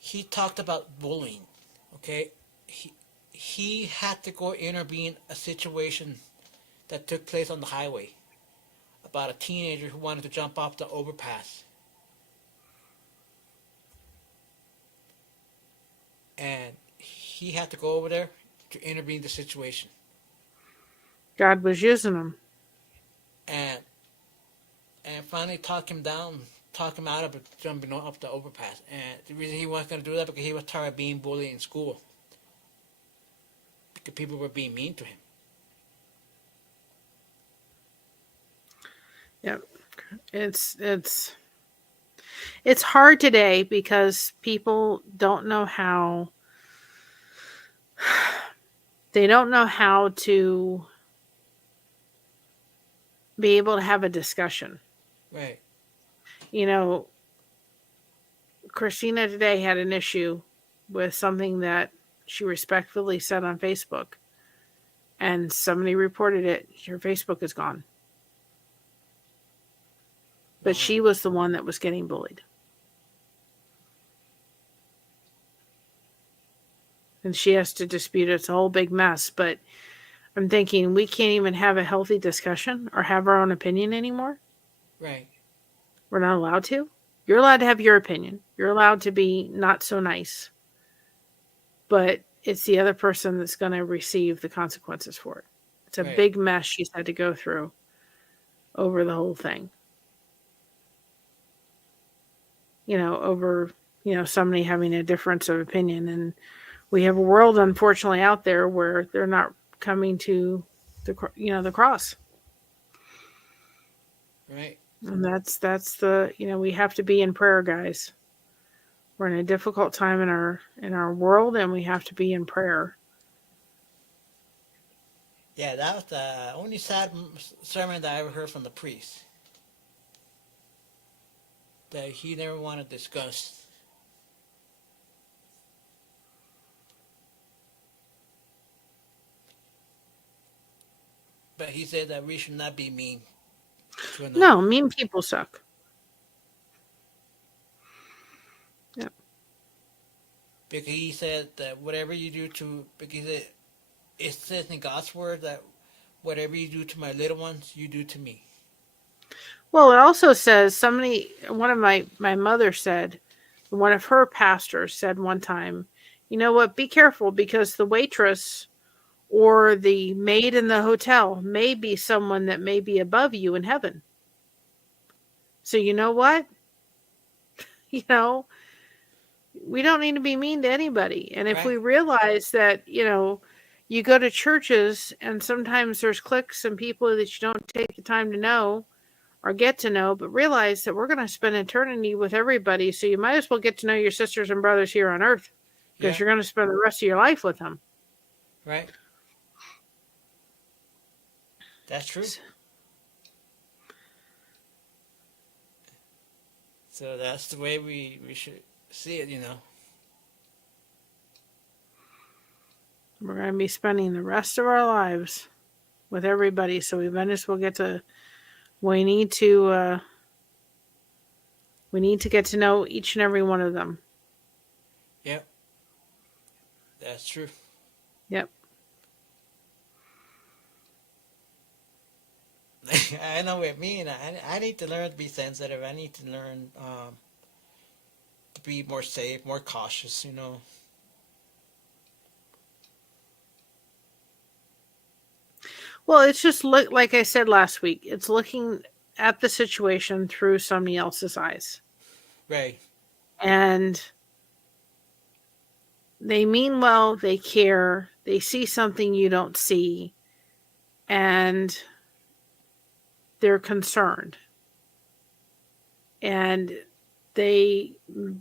he talked about bullying. Okay, he had to go intervene a situation that took place on the highway about a teenager who wanted to jump off the overpass. And he had to go over there to intervene the situation. God was using him. And finally talk him out of it, jumping up the overpass. And the reason he wasn't going to do that because he was tired of being bullied in school. Because people were being mean to him. Yep. It's hard today because people don't know how to be able to have a discussion. Right. You know, Christina today had an issue with something that she respectfully said on Facebook, and somebody reported it. Her Facebook is gone. But she was the one that was getting bullied. And she has to dispute it. It's a whole big mess. But I'm thinking we can't even have a healthy discussion or have our own opinion anymore. Right. We're not allowed to. You're allowed to have your opinion. You're allowed to be not so nice. But it's the other person that's going to receive the consequences for it. It's a big mess she's had to go through over the whole thing. You know, over, you know, somebody having a difference of opinion. And we have a world, unfortunately, out there where they're not coming to the cross. Right. And that's the, you know, we have to be in prayer, guys. We're in a difficult time in our world, and we have to be in prayer. Yeah, that was the only sad sermon that I ever heard from the priest. That he never wanted to discuss. But he said that we should not be mean to another. No, mean people suck. Yeah. Because he said that whatever you do to, because it says in God's word that whatever you do to my little ones, you do to me. Well, it also says one of my mother said, one of her pastors said one time, you know what, be careful because the waitress or the maid in the hotel may be someone that may be above you in heaven. So you know what? You know, we don't need to be mean to anybody. And if we realize that, you know, you go to churches and sometimes there's cliques and people that you don't take the time to know or get to know, but realize that we're going to spend eternity with everybody. So you might as well get to know your sisters and brothers here on earth because you're going to spend the rest of your life with them. Right. That's true. So that's the way we should see it, you know. We're going to be spending the rest of our lives with everybody. So we might as well we need to get to know each and every one of them. Yep. That's true. Yep. I know with me, and I need to learn to be sensitive. I need to learn to be more safe, more cautious. Well, it's just like I said last week. It's looking at the situation through somebody else's eyes, Right. and they mean well. They care. They see something you don't see, and they're concerned, and they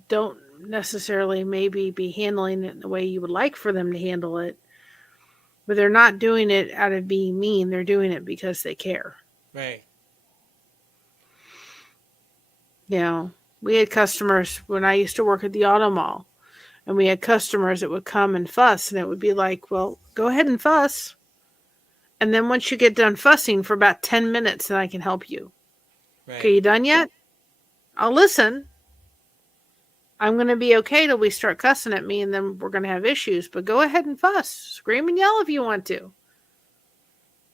don't necessarily maybe be handling it the way you would like for them to handle it, but they're not doing it out of being mean. They're doing it because they care. Right. We had customers when I used to work at the auto mall, and we had customers that would come and fuss, and it would be like, well, go ahead and fuss. And then once you get done fussing for about 10 minutes, then I can help you. Right. Okay, you done yet? I'll listen. I'm going to be okay till we start cussing at me, and then we're going to have issues. But go ahead and fuss. Scream and yell if you want to.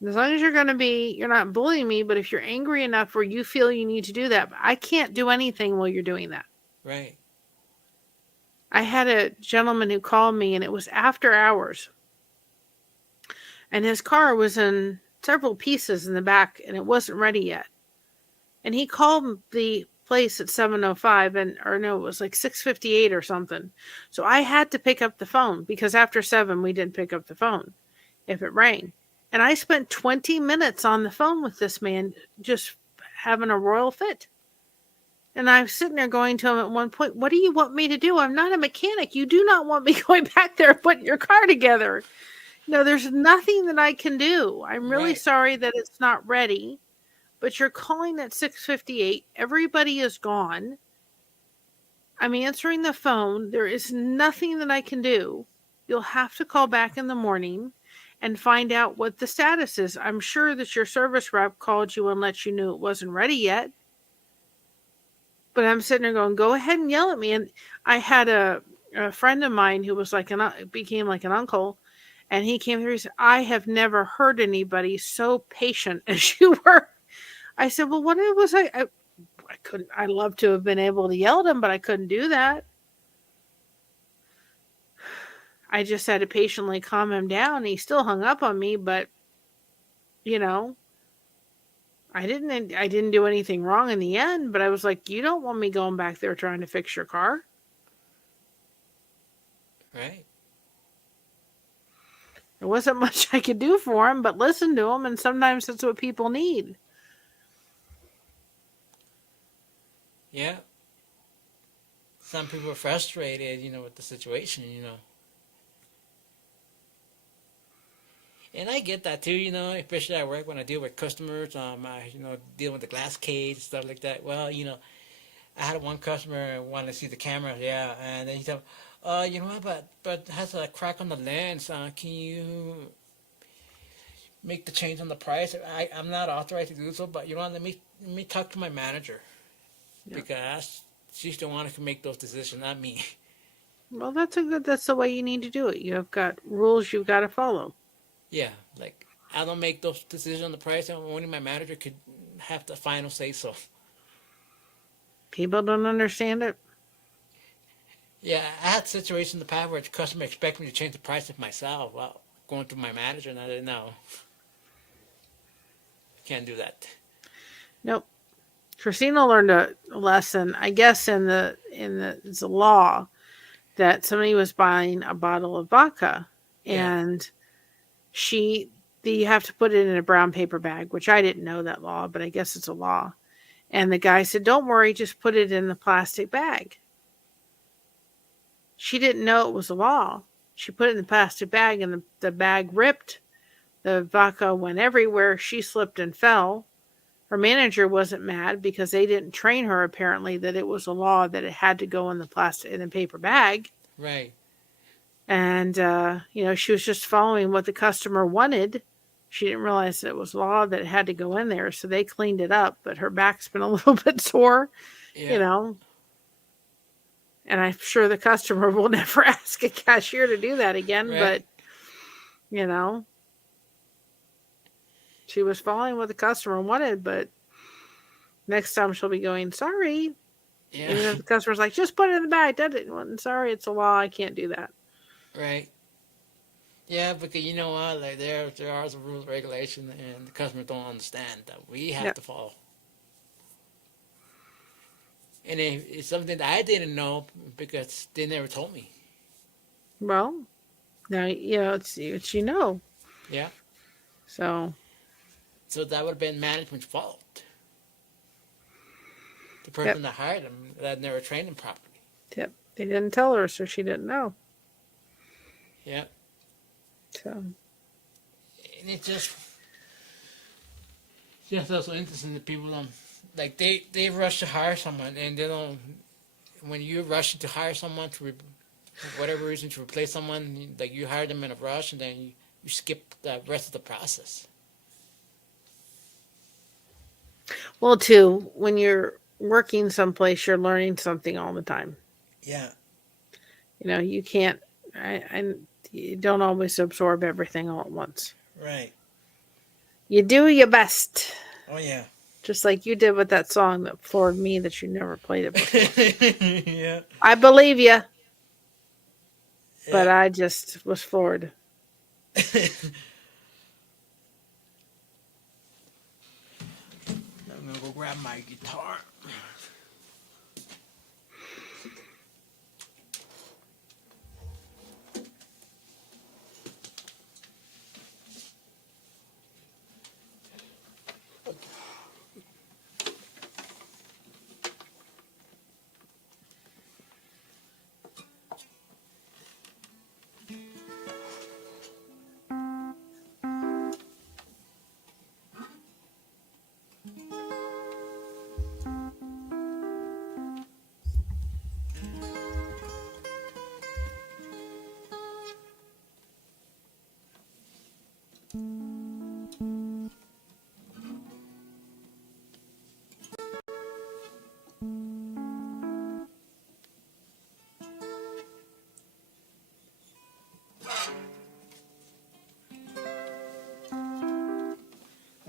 As long as you're not bullying me, but if you're angry enough where you feel you need to do that, I can't do anything while you're doing that. Right. I had a gentleman who called me, and it was after hours. And his car was in several pieces in the back, and it wasn't ready yet. And he called the place at 7:05, it was like 6:58 or something. So I had to pick up the phone, because after 7, we didn't pick up the phone if it rang. And I spent 20 minutes on the phone with this man, just having a royal fit. And I was sitting there going to him at one point, what do you want me to do? I'm not a mechanic. You do not want me going back there and putting your car together. No, there's nothing that I can do. I'm really sorry that it's not ready, but you're calling at 6:58. Everybody is gone. I'm answering the phone. There is nothing that I can do. You'll have to call back in the morning and find out what the status is. I'm sure that your service rep called you and let you know it wasn't ready yet. But I'm sitting there going, go ahead and yell at me. And I had a friend of mine who was became like an uncle. And he came through and said, I have never heard anybody so patient as you were. I said, well, what was I couldn't, I'd love to have been able to yell at him, but I couldn't do that. I just had to patiently calm him down. He still hung up on me, but I didn't do anything wrong in the end, but I was like, you don't want me going back there trying to fix your car. Right. There wasn't much I could do for him, but listen to him, and sometimes that's what people need. Yeah. Some people are frustrated, with the situation, And I get that too, especially at work when I deal with customers, I, deal with the glass cage, stuff like that. Well, I had one customer wanted to see the camera, yeah, and then he said, you know what, but it has a crack on the lens. Can you make the change on the price? I'm not authorized to do so, but let me talk to my manager, because she's the one who can make those decisions, not me. Well, that's the way you need to do it. You've got rules you've got to follow. Yeah, like I don't make those decisions on the price, and only my manager could have the final say so. People don't understand it. Yeah, I had situations in the past where the customer expected me to change the price of myself. Well, going to my manager, and I didn't know. Can't do that. Nope. Christina learned a lesson, I guess, in the law, that somebody was buying a bottle of vodka, and you have to put it in a brown paper bag, which I didn't know that law, but I guess it's a law. And the guy said, don't worry, just put it in the plastic bag. She didn't know it was a law. She put it in the plastic bag, and the bag ripped. The vodka went everywhere. She slipped and fell. Her manager wasn't mad because they didn't train her, apparently, that it was a law that it had to go in the paper bag. Right. And, she was just following what the customer wanted. She didn't realize that it was law that it had to go in there. So they cleaned it up, but her back's been a little bit sore, And I'm sure the customer will never ask a cashier to do that again, but. She was following what the customer wanted, but next time she'll be going, sorry. Yeah. Even if the customer's like, just put it in the bag. Sorry, it's a law. I can't do that. Right. Yeah, because you know what? Like there are some rules, regulations, and the customers don't understand that we have to follow. And it's something that I didn't know because they never told me. Well, now it's you know. Yeah. So that would have been management's fault. The person that hired them that never trained them properly. Yep. They didn't tell her, so she didn't know. Yeah. So. And it's just also interesting that people don't like they rush to hire someone and they don't. When you rush to hire someone for whatever reason to replace someone, like you hire them in a rush and then you skip the rest of the process. Well, too, when you're working someplace, you're learning something all the time. Yeah. You can't. You don't always absorb everything all at once. Right. You do your best. Oh yeah. Just like you did with that song that floored me that you never played it before. Yeah. I believe you. But I just was floored. I'm gonna go grab my guitar.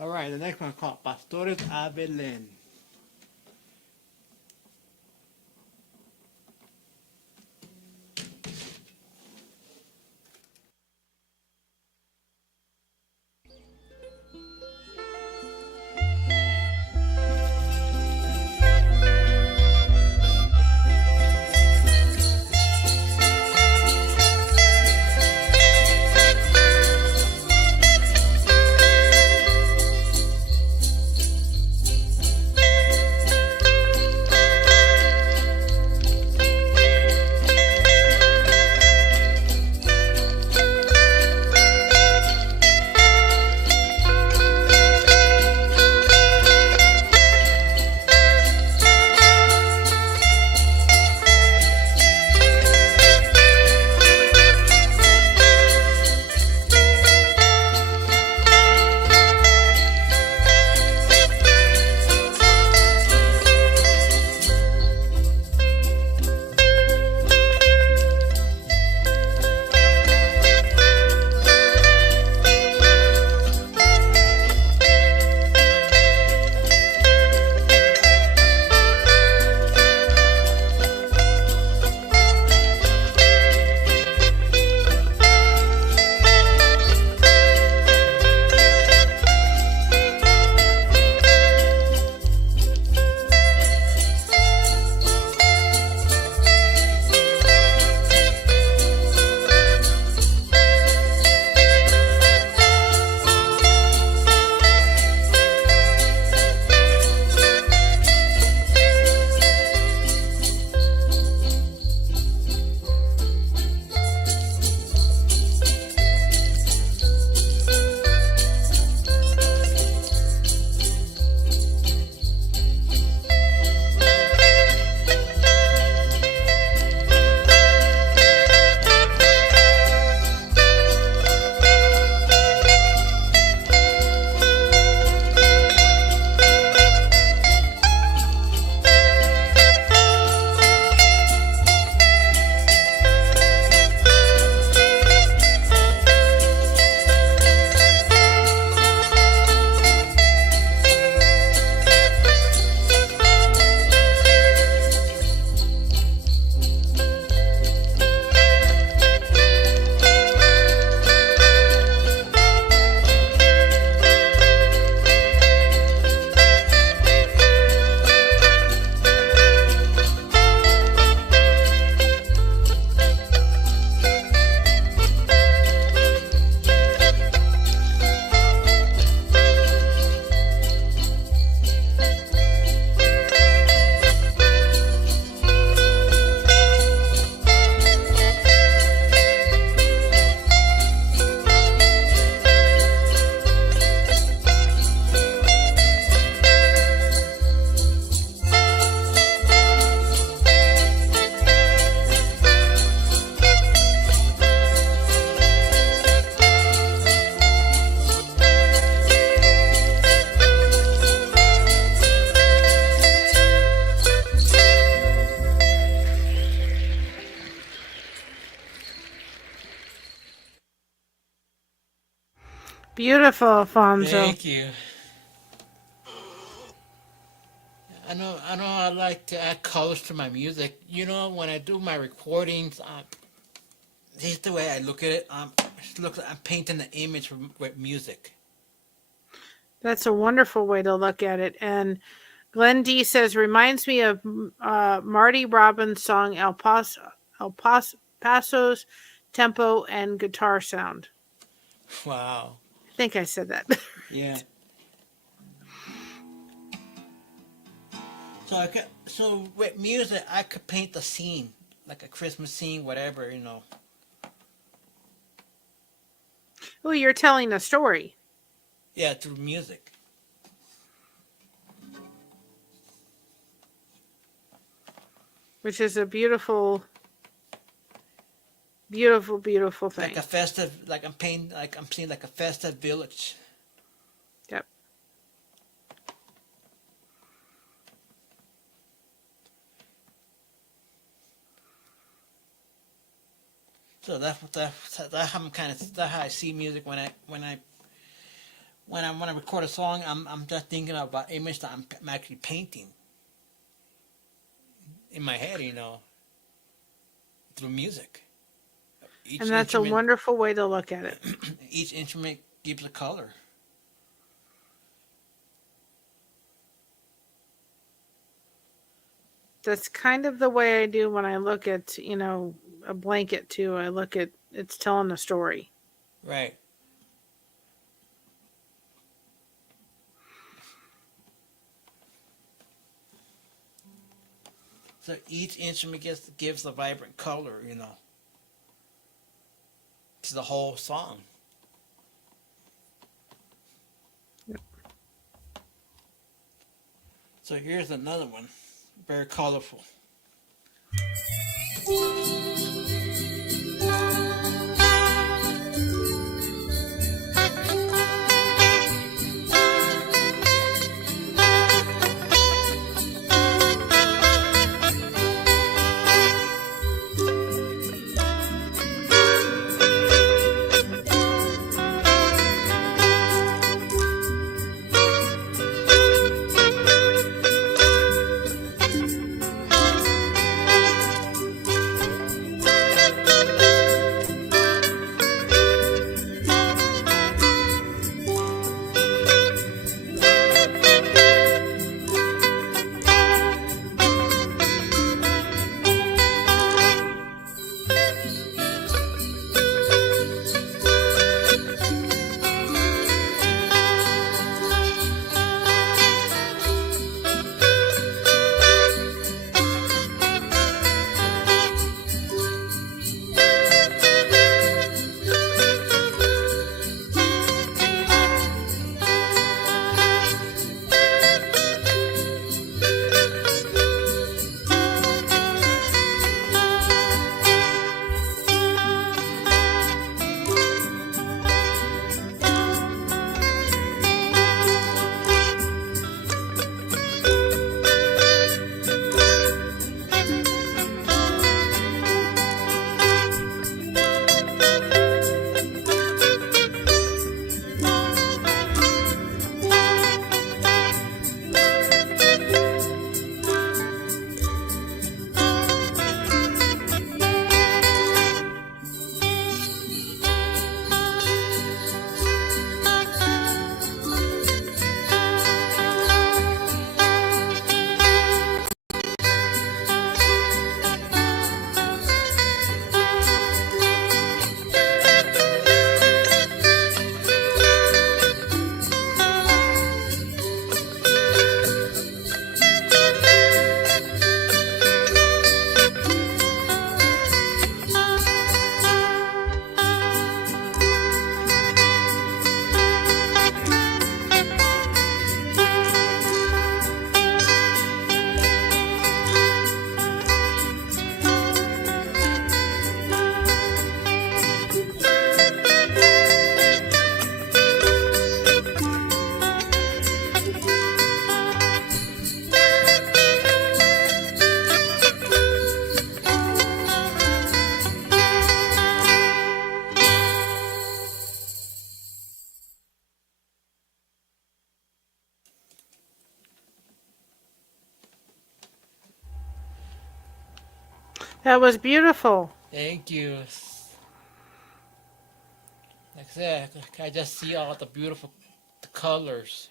All right, the next one called Pastores a Belén. Beautiful, Alfonso. Thank you. I know I like to add colors to my music. You know, when I do my recordings, this is the way I look at it. It looks like I'm painting the image with music. That's a wonderful way to look at it. And Glenn D says, reminds me of Marty Robbins' song Paso's tempo and guitar sound. Wow. I think I said that. Yeah. So with music, I could paint the scene, like a Christmas scene, whatever, you know. Oh, you're telling a story. Yeah, through music. Which is a beautiful, beautiful, beautiful thing. Like a festive, like I'm seeing like a festive village. Yep. So that's how I see music when I want to record a song. I'm just thinking about image that I'm actually painting in my head, you know, through music. And that's a wonderful way to look at it. Each instrument gives a color. That's kind of the way I do when I look at, you know, a blanket too. I look at it's telling a story. Right. So each instrument gives a vibrant color, you know, to the whole song. Yep. So here's another one, very colorful. That was beautiful. Thank you. Like I said, I just see all the beautiful colors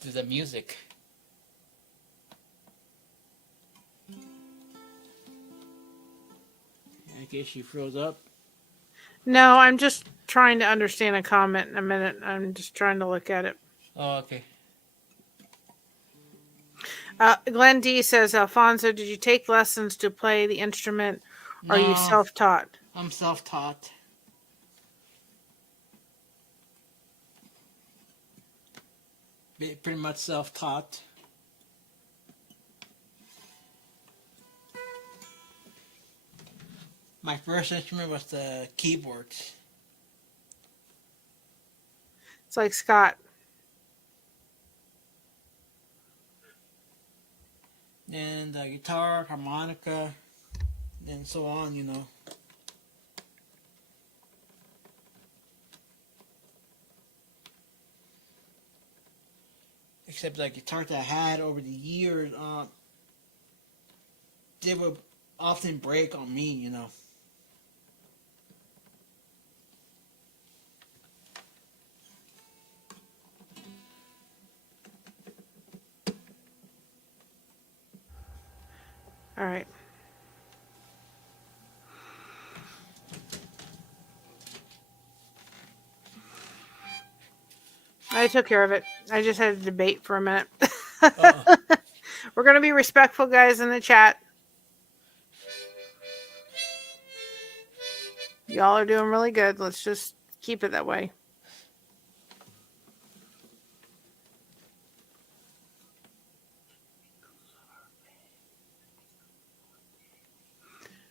to the music. I guess she froze up. No, I'm just trying to understand a comment in a minute. I'm just trying to look at it. Oh, okay. Glenn D says, Alfonso, did you take lessons to play the instrument? Or are you No, self-taught? I'm self-taught. Pretty much self-taught. My first instrument was the keyboards. It's like Scott. And the guitar, harmonica, and so on, you know. Except the guitars that I had over the years, they would often break on me, you know. All right. I took care of it. I just had a debate for a minute. We're going to be respectful, guys, in the chat. Y'all are doing really good. Let's just keep it that way.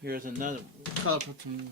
Here's another colorful tune.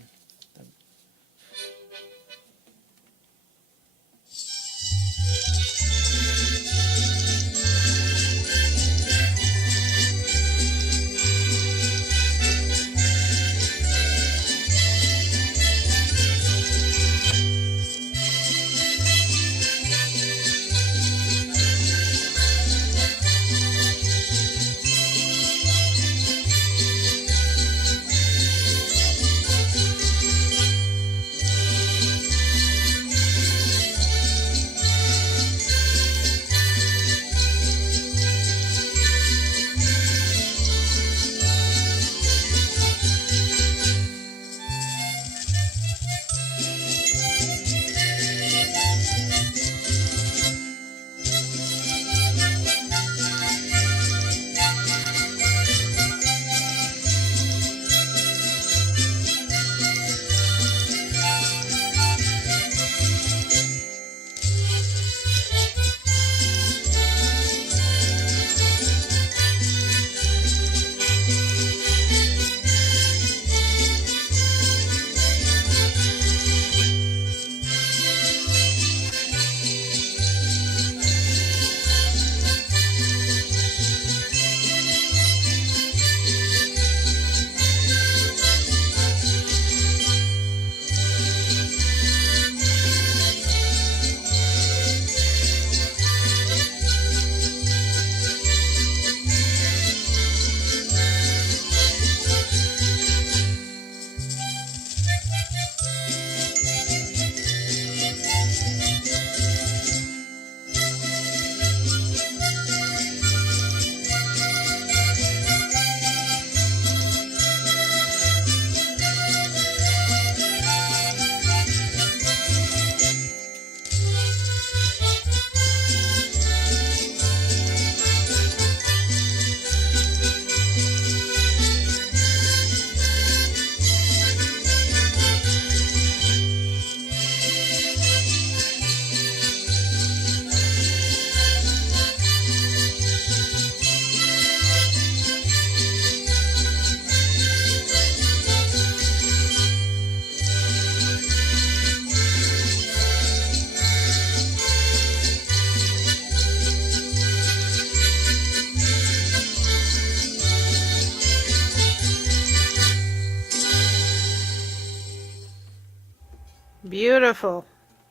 Beautiful.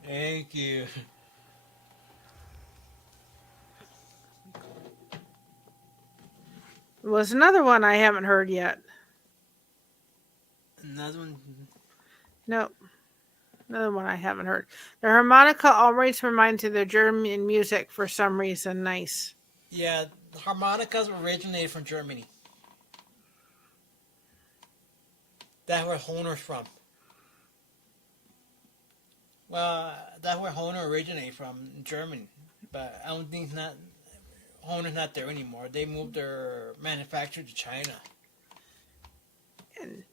Thank you. was another one I haven't heard yet. Another one. Nope. Another one I haven't heard. The harmonica always reminds me of the German music for some reason. Nice. Yeah, the harmonicas originated from Germany. That's where Hohner's from. Well, that's where Hohner originated from, Germany. But I don't think Hohner's not there anymore. They moved their manufacturer to China. And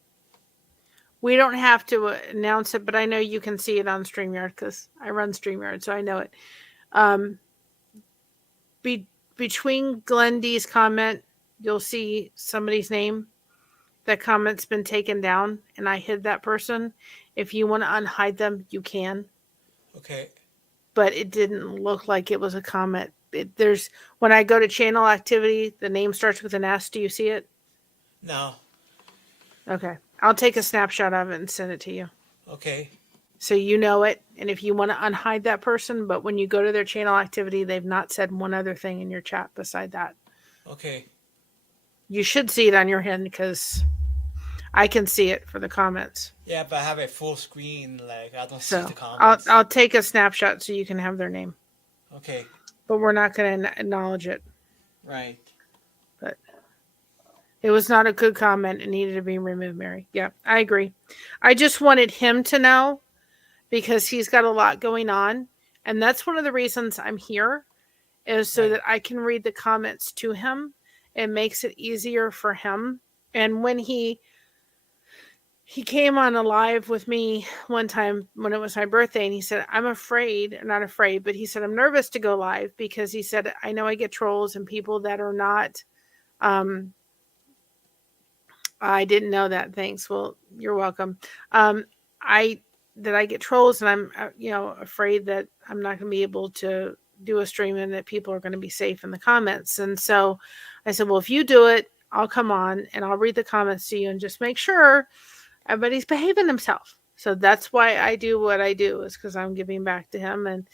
we don't have to announce it, but I know you can see it on StreamYard because I run StreamYard, so I know it. Between Glenn D's comment, you'll see somebody's name. That comment's been taken down, and I hid that person. If you want to unhide them, you can. Okay. But it didn't look like it was a comment. When I go to channel activity, the name starts with an S. Do you see it? No. Okay. I'll take a snapshot of it and send it to you. Okay. So you know it, and if you want to unhide that person, but when you go to their channel activity, they've not said one other thing in your chat beside that. Okay. You should see it on your end because I can see it for the comments. Yeah, but I have a full screen, like I don't see the comments. I'll take a snapshot so you can have their name. Okay. But we're not going to acknowledge it. Right. But it was not a good comment. It needed to be removed, Mary. Yeah, I agree. I just wanted him to know because he's got a lot going on. And that's one of the reasons I'm here is so that I can read the comments to him. It makes it easier for him. And when he came on a live with me one time when it was my birthday, and he said, I'm afraid, not afraid, but he said, I'm nervous to go live because he said, I know I get trolls and people that are not, I didn't know that. Thanks. Well, you're welcome. I get trolls and I'm, afraid that I'm not going to be able to do a stream and that people are going to be safe in the comments. And so I said, well, if you do it, I'll come on and I'll read the comments to you and just make sure everybody's behaving himself. So that's why I do what I do, is because I'm giving back to him, and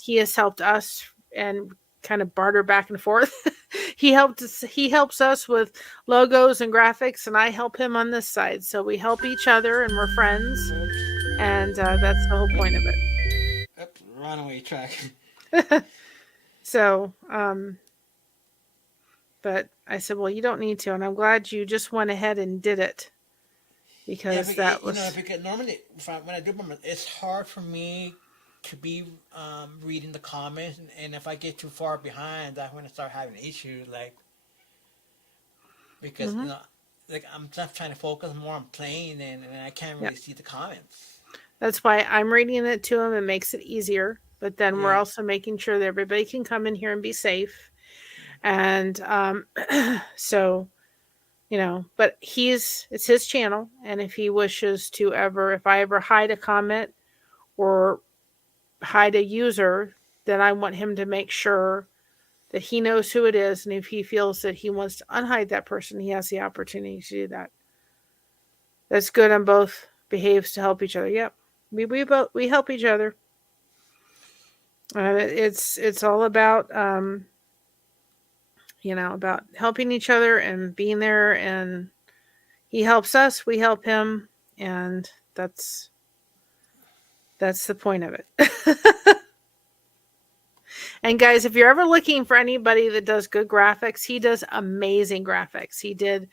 he has helped us and kind of barter back and forth. He helps us with logos and graphics, and I help him on this side. So we help each other, and we're friends, and that's the whole point of it. Oops, runaway track. So, but I said, well, you don't need to, and I'm glad you just went ahead and did it. Because that was... because normally when I do it's hard for me to be reading the comments, and if I get too far behind, that's when I start having issues, because I'm just trying to focus more on playing, and I can't really see the comments. That's why I'm reading it to him. It makes it easier, but then we're also making sure that everybody can come in here and be safe, and so... but it's his channel. And if he wishes to if I ever hide a comment or hide a user, then I want him to make sure that he knows who it is. And if he feels that he wants to unhide that person, he has the opportunity to do that. That's good on both behaves to help each other. Yep. We help each other. It's all about, about helping each other and being there, and he helps us, we help him, and that's the point of it. And guys, if you're ever looking for anybody that does good graphics, he does amazing graphics. He did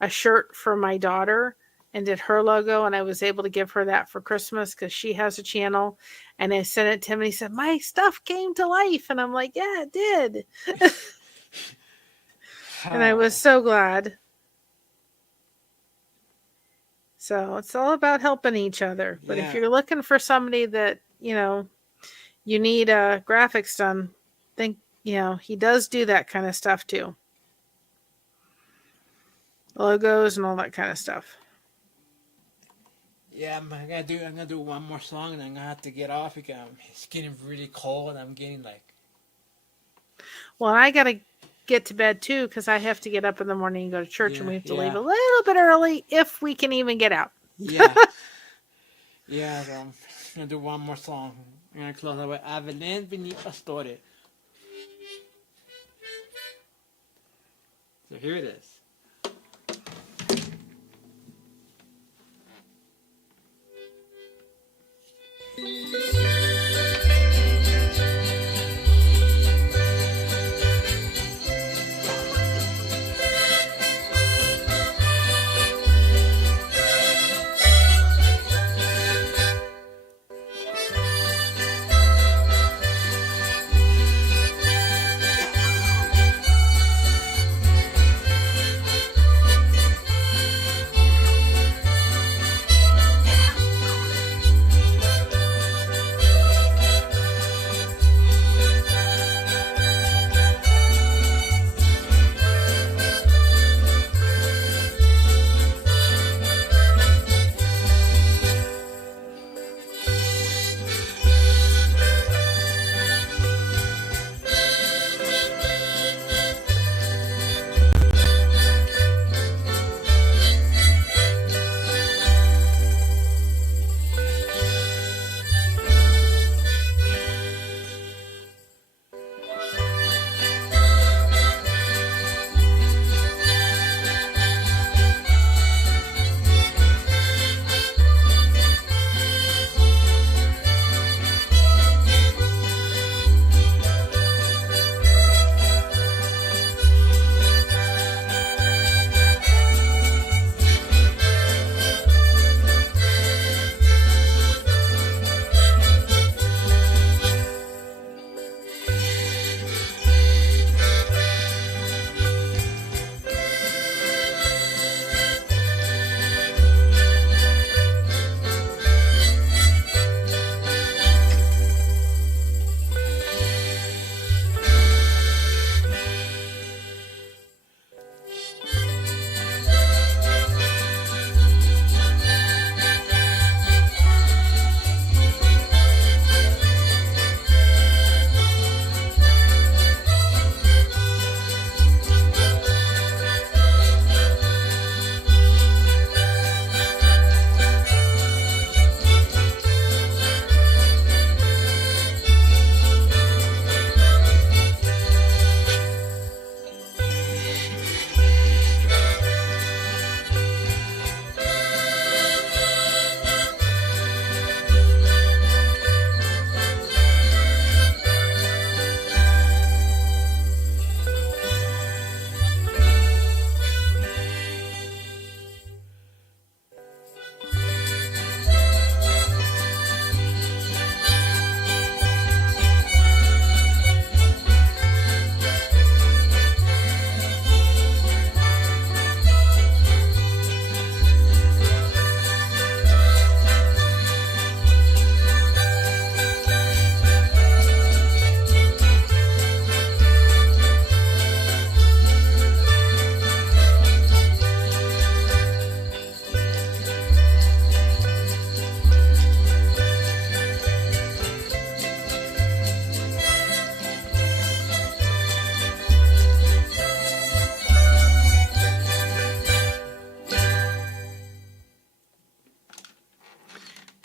a shirt for my daughter and did her logo, and I was able to give her that for Christmas because she has a channel, and I sent it to him, and he said, my stuff came to life, and I'm like, yeah, it did. And I was so glad. So it's all about helping each other. But if you're looking for somebody that, you need graphics done, think, he does do that kind of stuff too. Logos and all that kind of stuff. Yeah, I'm gonna do one more song, and I'm gonna have to get off because it's getting really cold, and I'm getting Well, I gotta get to bed too because I have to get up in the morning and go to church, and we have to leave a little bit early if we can even get out. Yeah. So I'm gonna do one more song. I'm gonna close out with ADM Banjo. So here it is.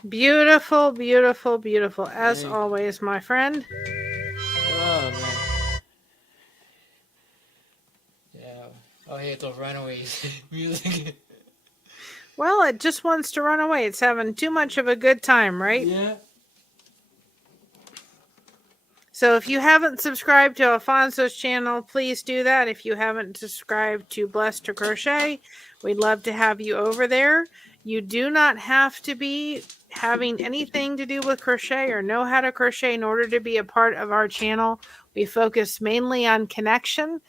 Beautiful, beautiful, beautiful. As Hey. always, my friend. Oh man. Yeah. Oh, hey, those runaways music. Well, it just wants to run away. It's having too much of a good time, right? Yeah. So if you haven't subscribed to Alfonso's channel, please do that. If you haven't subscribed to Blessed to Crochet, we'd love to have you over there. You do not have to be having anything to do with crochet or know how to crochet in order to be a part of our channel. We focus mainly on connection,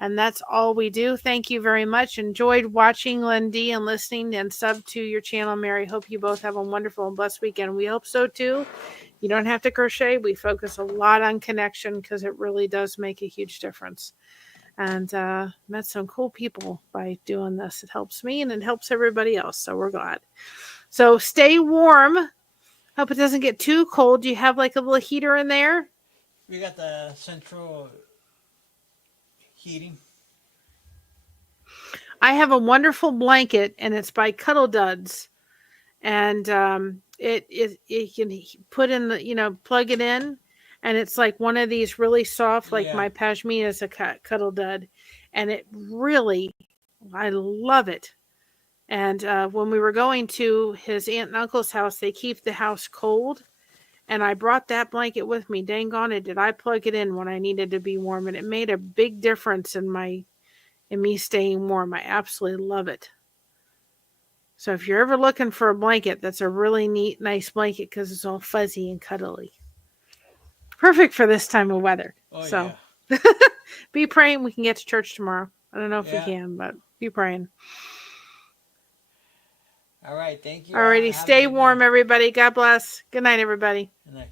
and that's all we do. Thank you very much. Enjoyed watching Lindy and listening and sub to your channel, Mary. Hope you both have a wonderful and blessed weekend. We hope so too. You don't have to crochet. We focus a lot on connection because it really does make a huge difference. And met some cool people by doing this. It helps me and it helps everybody else. So we're glad. So stay warm. Hope it doesn't get too cold. Do you have like a little heater in there? We got the central heating. I have a wonderful blanket, and it's by Cuddle Duds. And it can put in the, plug it in, and it's like one of these really soft, like Yeah. my pashmina is a cuddle dud, and it really, I love it. And when we were going to his aunt and uncle's house, they keep the house cold. And I brought that blanket with me. Dang on it, did I plug it in when I needed to be warm. And it made a big difference in me staying warm. I absolutely love it. So if you're ever looking for a blanket, that's a really neat, nice blanket because it's all fuzzy and cuddly. Perfect for this time of weather. Oh, so yeah. be praying we can get to church tomorrow. I don't know if Yeah. we can, but be praying. All right. Thank you. Alrighty, Have a stay good warm, night. everybody. God bless. Good night, everybody. Good night.